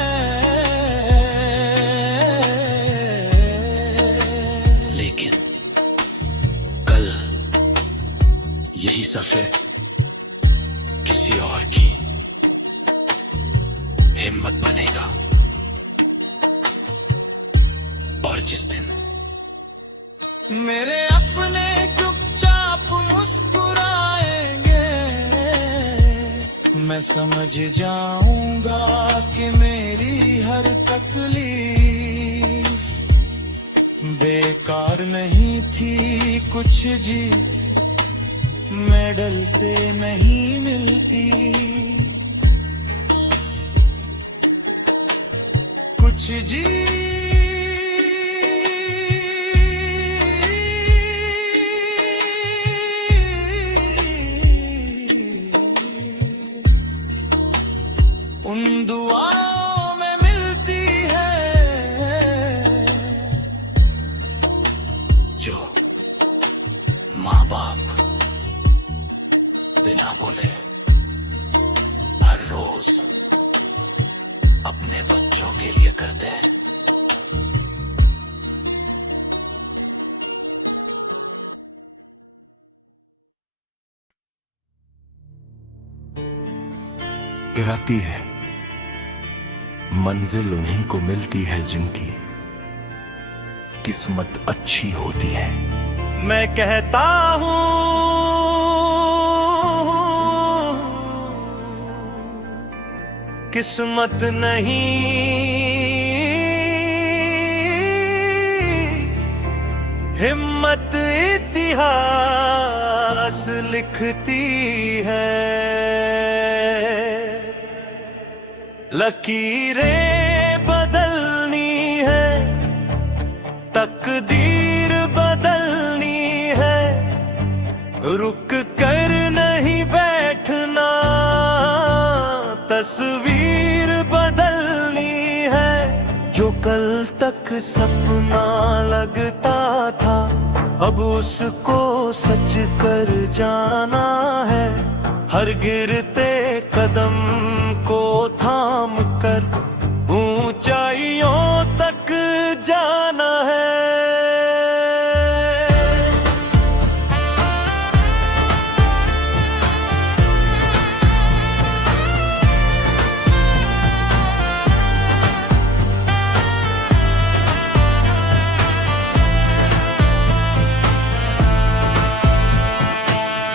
यही सफर किसी और की हिम्मत बनेगा। और जिस दिन मेरे अपने चुपचाप मुस्कुराएंगे, मैं समझ जाऊंगा कि मेरी हर तकलीफ बेकार नहीं थी। कुछ जीत मेडल से नहीं मिलती, कुछ जीत उन दुआओं में मिलती है जो माँ बाप बिना बोले हर रोज अपने बच्चों के लिए करते हैं। गिराती है मंजिल उन्हीं को मिलती है जिनकी किस्मत अच्छी होती है। मैं कहता हूँ किस्मत नहीं हिम्मत इतिहास लिखती है, लकीरें बदलनी है, तकदीर बदलनी है, रुक कर नहीं बैठना, तस्वीर बदलनी है। जो कल तक सपना लगता था, अब उसको सच कर जाना है। हर गिरते कदम को थाम कर ऊंचाइयों तक जाना है।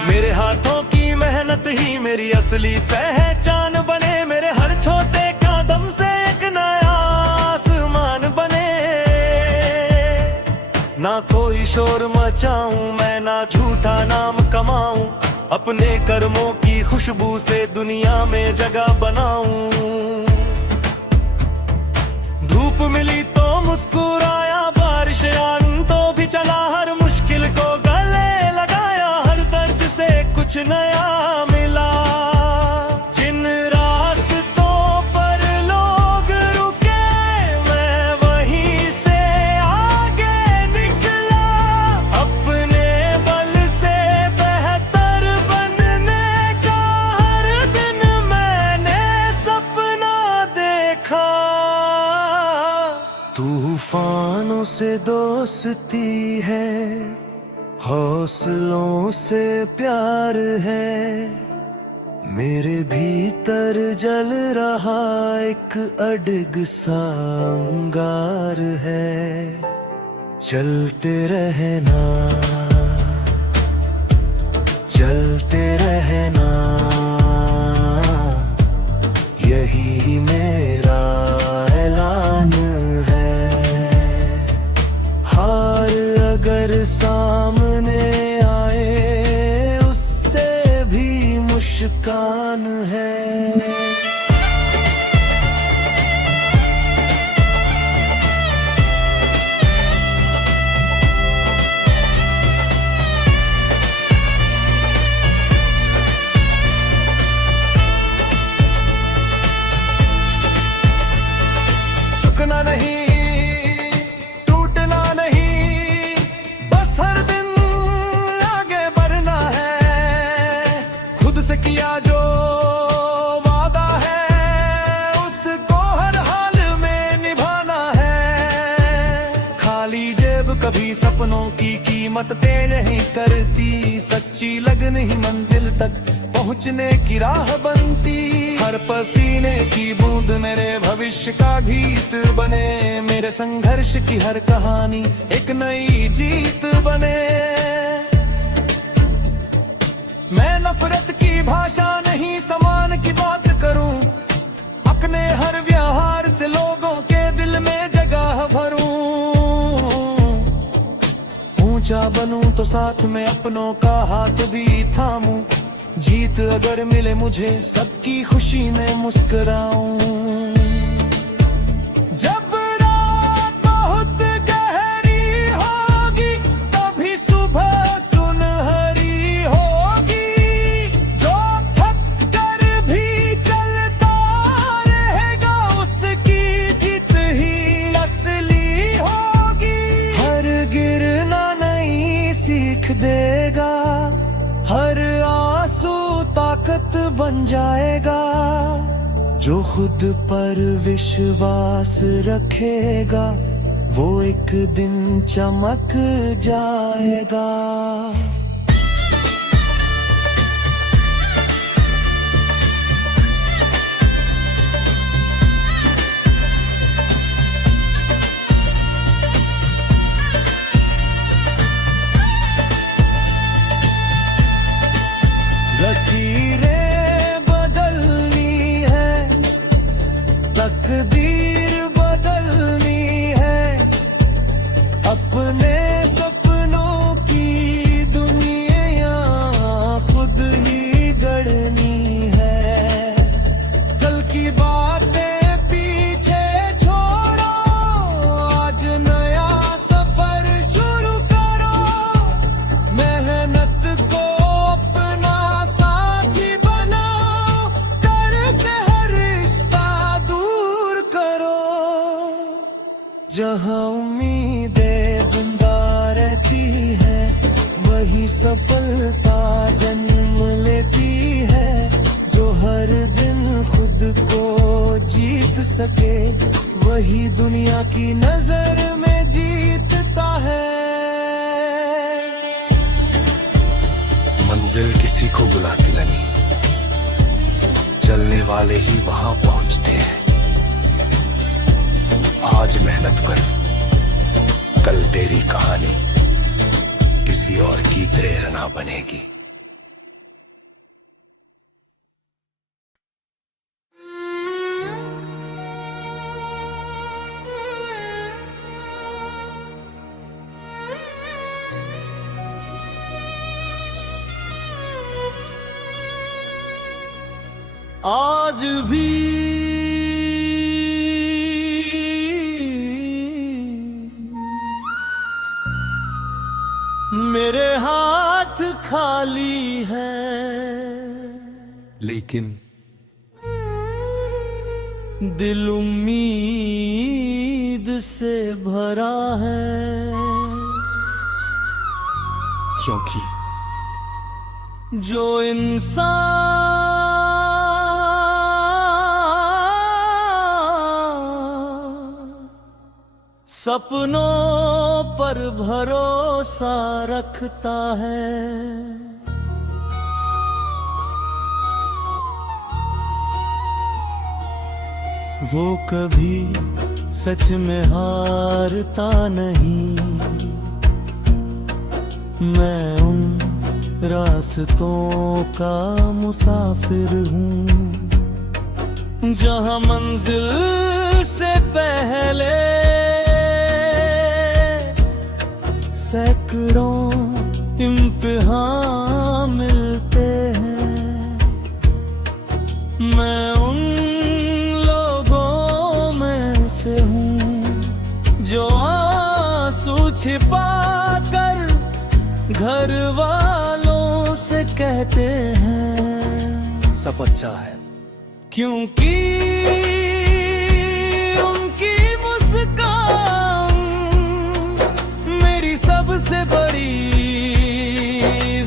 मेरे हाथों की मेहनत ही मेरी असली पहचान बने, मेरे हर छोटे कदम से एक नया आसमान बने। ना कोई शोर मचाऊं मैं, ना झूठा नाम कमाऊं, अपने कर्मों की खुशबू से दुनिया में जगह बनाऊं। धूप मिली तो मुस्कुराया, बारिश आई तो भी चला, हर मुश्किल को गले लगाया, हर दर्द से कुछ नया मिला। जिन रास्तों पर लोग रुके, मैं वहीं से आगे निकला। अपने बल से बेहतर बनने का हर दिन मैंने सपना देखा। तूफानों से दोस्ती है, हौसलों से प्यार है, मेरे भीतर जल रहा एक अडिग सा अंगार है। चलते रहना, चलते रहना, यही मेरा ऐलान है। हार अगर सामने आए, उससे भी मुस्कान है। झुकना नहीं, टूटना नहीं, बस हर दिन आगे बढ़ना है। खुद से किया जो वादा है, उसको हर हाल में निभाना है। खाली जेब कभी सपनों की कीमत तय नहीं करती, सच्ची लगन ही मंजिल तक पहुंचने की राह बनती। हर पसीने की बूंद मेरे भविष्य का गीत बने, मेरे संघर्ष की हर कहानी एक नई जीत बने। मैं नफरत की भाषा नहीं, समान की बात करूं, अपने हर व्यवहार से लोगों के दिल में जगह भरूं। ऊंचा बनूं तो साथ में अपनों का हाथ भी थामूं, जीत अगर मिले मुझे सबकी खुशी में मुस्कुराऊं। जब रात बहुत गहरी होगी, तभी सुबह सुनहरी होगी। जो थक कर भी चलता रहेगा, उसकी जीत ही असली होगी। हर गिरना नई सीख देगा, हर आंसू ताकत बन जाएगा। जो खुद पर विश्वास रखेगा, वो एक दिन चमक जाएगा। लकीरें बदलनी है, तकदीर बदलनी है, अपने सपने जहाँ उम्मीदें जिंदा रहती है, वही सफलता जन्म लेती है। जो हर दिन खुद को जीत सके, वही दुनिया की नजर में जीतता है। मंजिल किसी को बुलाती नहीं, चलने वाले ही वहां पहुंचते हैं। आज मेहनत कर, कल तेरी कहानी किसी और की प्रेरणा बनेगी। आज भी मेरे हाथ खाली है, लेकिन दिल उम्मीद से भरा है। क्योंकि जो इंसान सपनों पर भरोसा रखता है, वो कभी सच में हारता नहीं। मैं उन रास्तों का मुसाफिर हूँ, जहाँ मंजिल से पहले सैकड़ों इम्तिहान मिलते हैं। मैं उन लोगों में से हूँ जो आंसू छिपाकर घर वालों से कहते हैं सब अच्छा है। क्योंकि उनकी मुस्कान मेरी सबसे बड़ी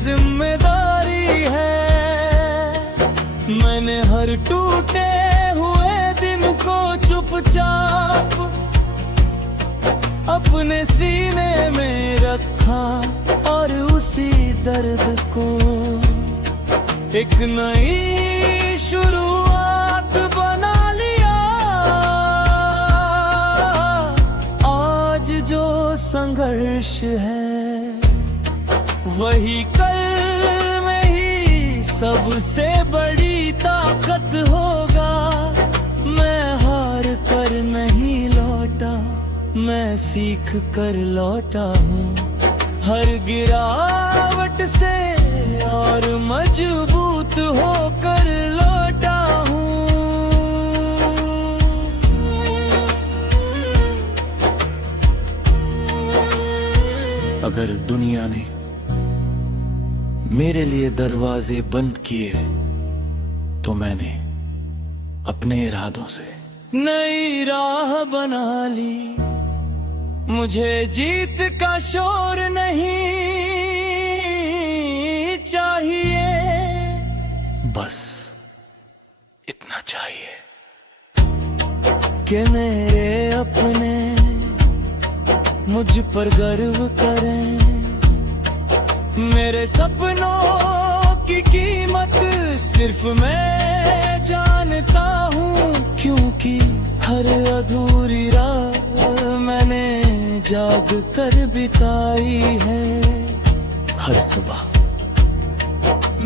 जिम्मेदारी है। मैंने हर टूटे हुए दिन को चुपचाप अपने सीने में रखा और उसी दर्द को एक नई शुरुआत बना लिया। आज जो संघर्ष है, वही कल में ही सबसे बड़ी ताकत होगा। मैं हार कर नहीं लौटा, मैं सीख कर लौटा हूँ। हर गिरावट से और मजबूत होकर लौटा हूँ। अगर दुनिया ने मेरे लिए दरवाजे बंद किए, तो मैंने अपने इरादों से नई राह बना ली। मुझे जीत का शोर नहीं चाहिए, बस इतना चाहिए कि मेरे अपने मुझ पर गर्व करें। मेरे सपनों की कीमत सिर्फ मैं जानता हूँ, क्योंकि हर अधूरी रात मैंने जाग कर बिताई है। हर सुबह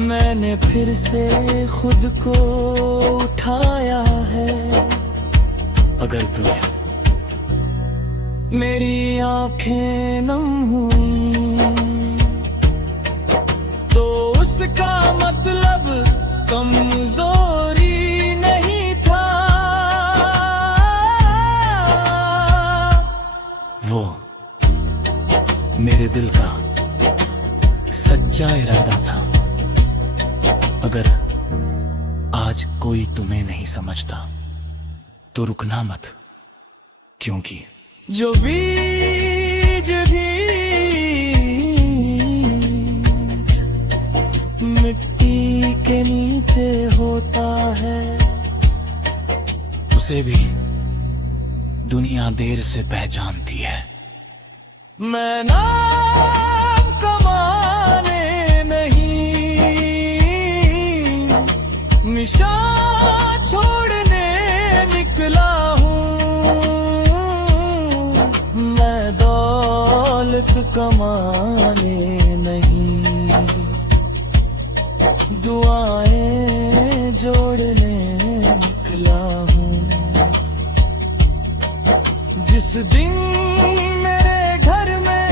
मैंने फिर से खुद को उठाया है। अगर तू मेरी आंखें नम हुई तो उसका मतलब कमजोरी नहीं था। वो मेरे दिल का सच्चा इरादा था। अगर आज कोई तुम्हें नहीं समझता तो रुकना मत, क्योंकि जो बीज भी मिट्टी के नीचे होता है, उसे भी दुनिया देर से पहचानती है। मैं नाम कमाने नहीं, निशान छोड़ने निकला हूँ। मैं दौलत कमाने नहीं, दुआएं जोड़ने निकला हूँ। जिस दिन मेरे घर में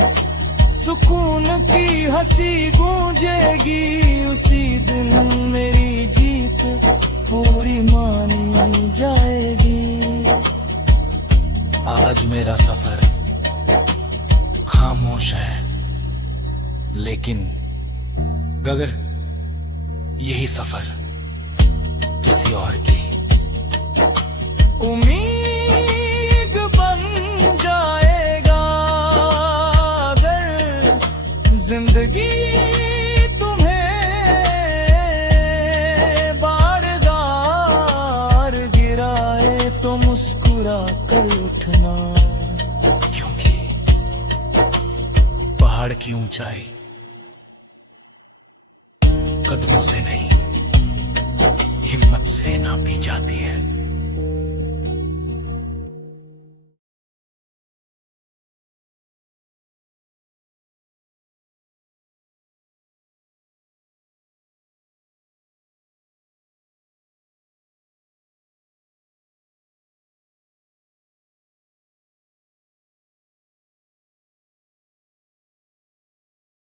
सुकून की हंसी गूंजेगी, उसी दिन मेरी जीत पूरी मानी जाएगी। आज मेरा सफर खामोश है, लेकिन गगर यही सफर किसी और की उम्मीद बन जाएगा। अगर जिंदगी तुम्हें बारदार गिराए तो मुस्कुरा कर उठना, क्योंकि पहाड़ की ऊंचाई कदमों से नहीं, हिम्मत से नापी जाती है।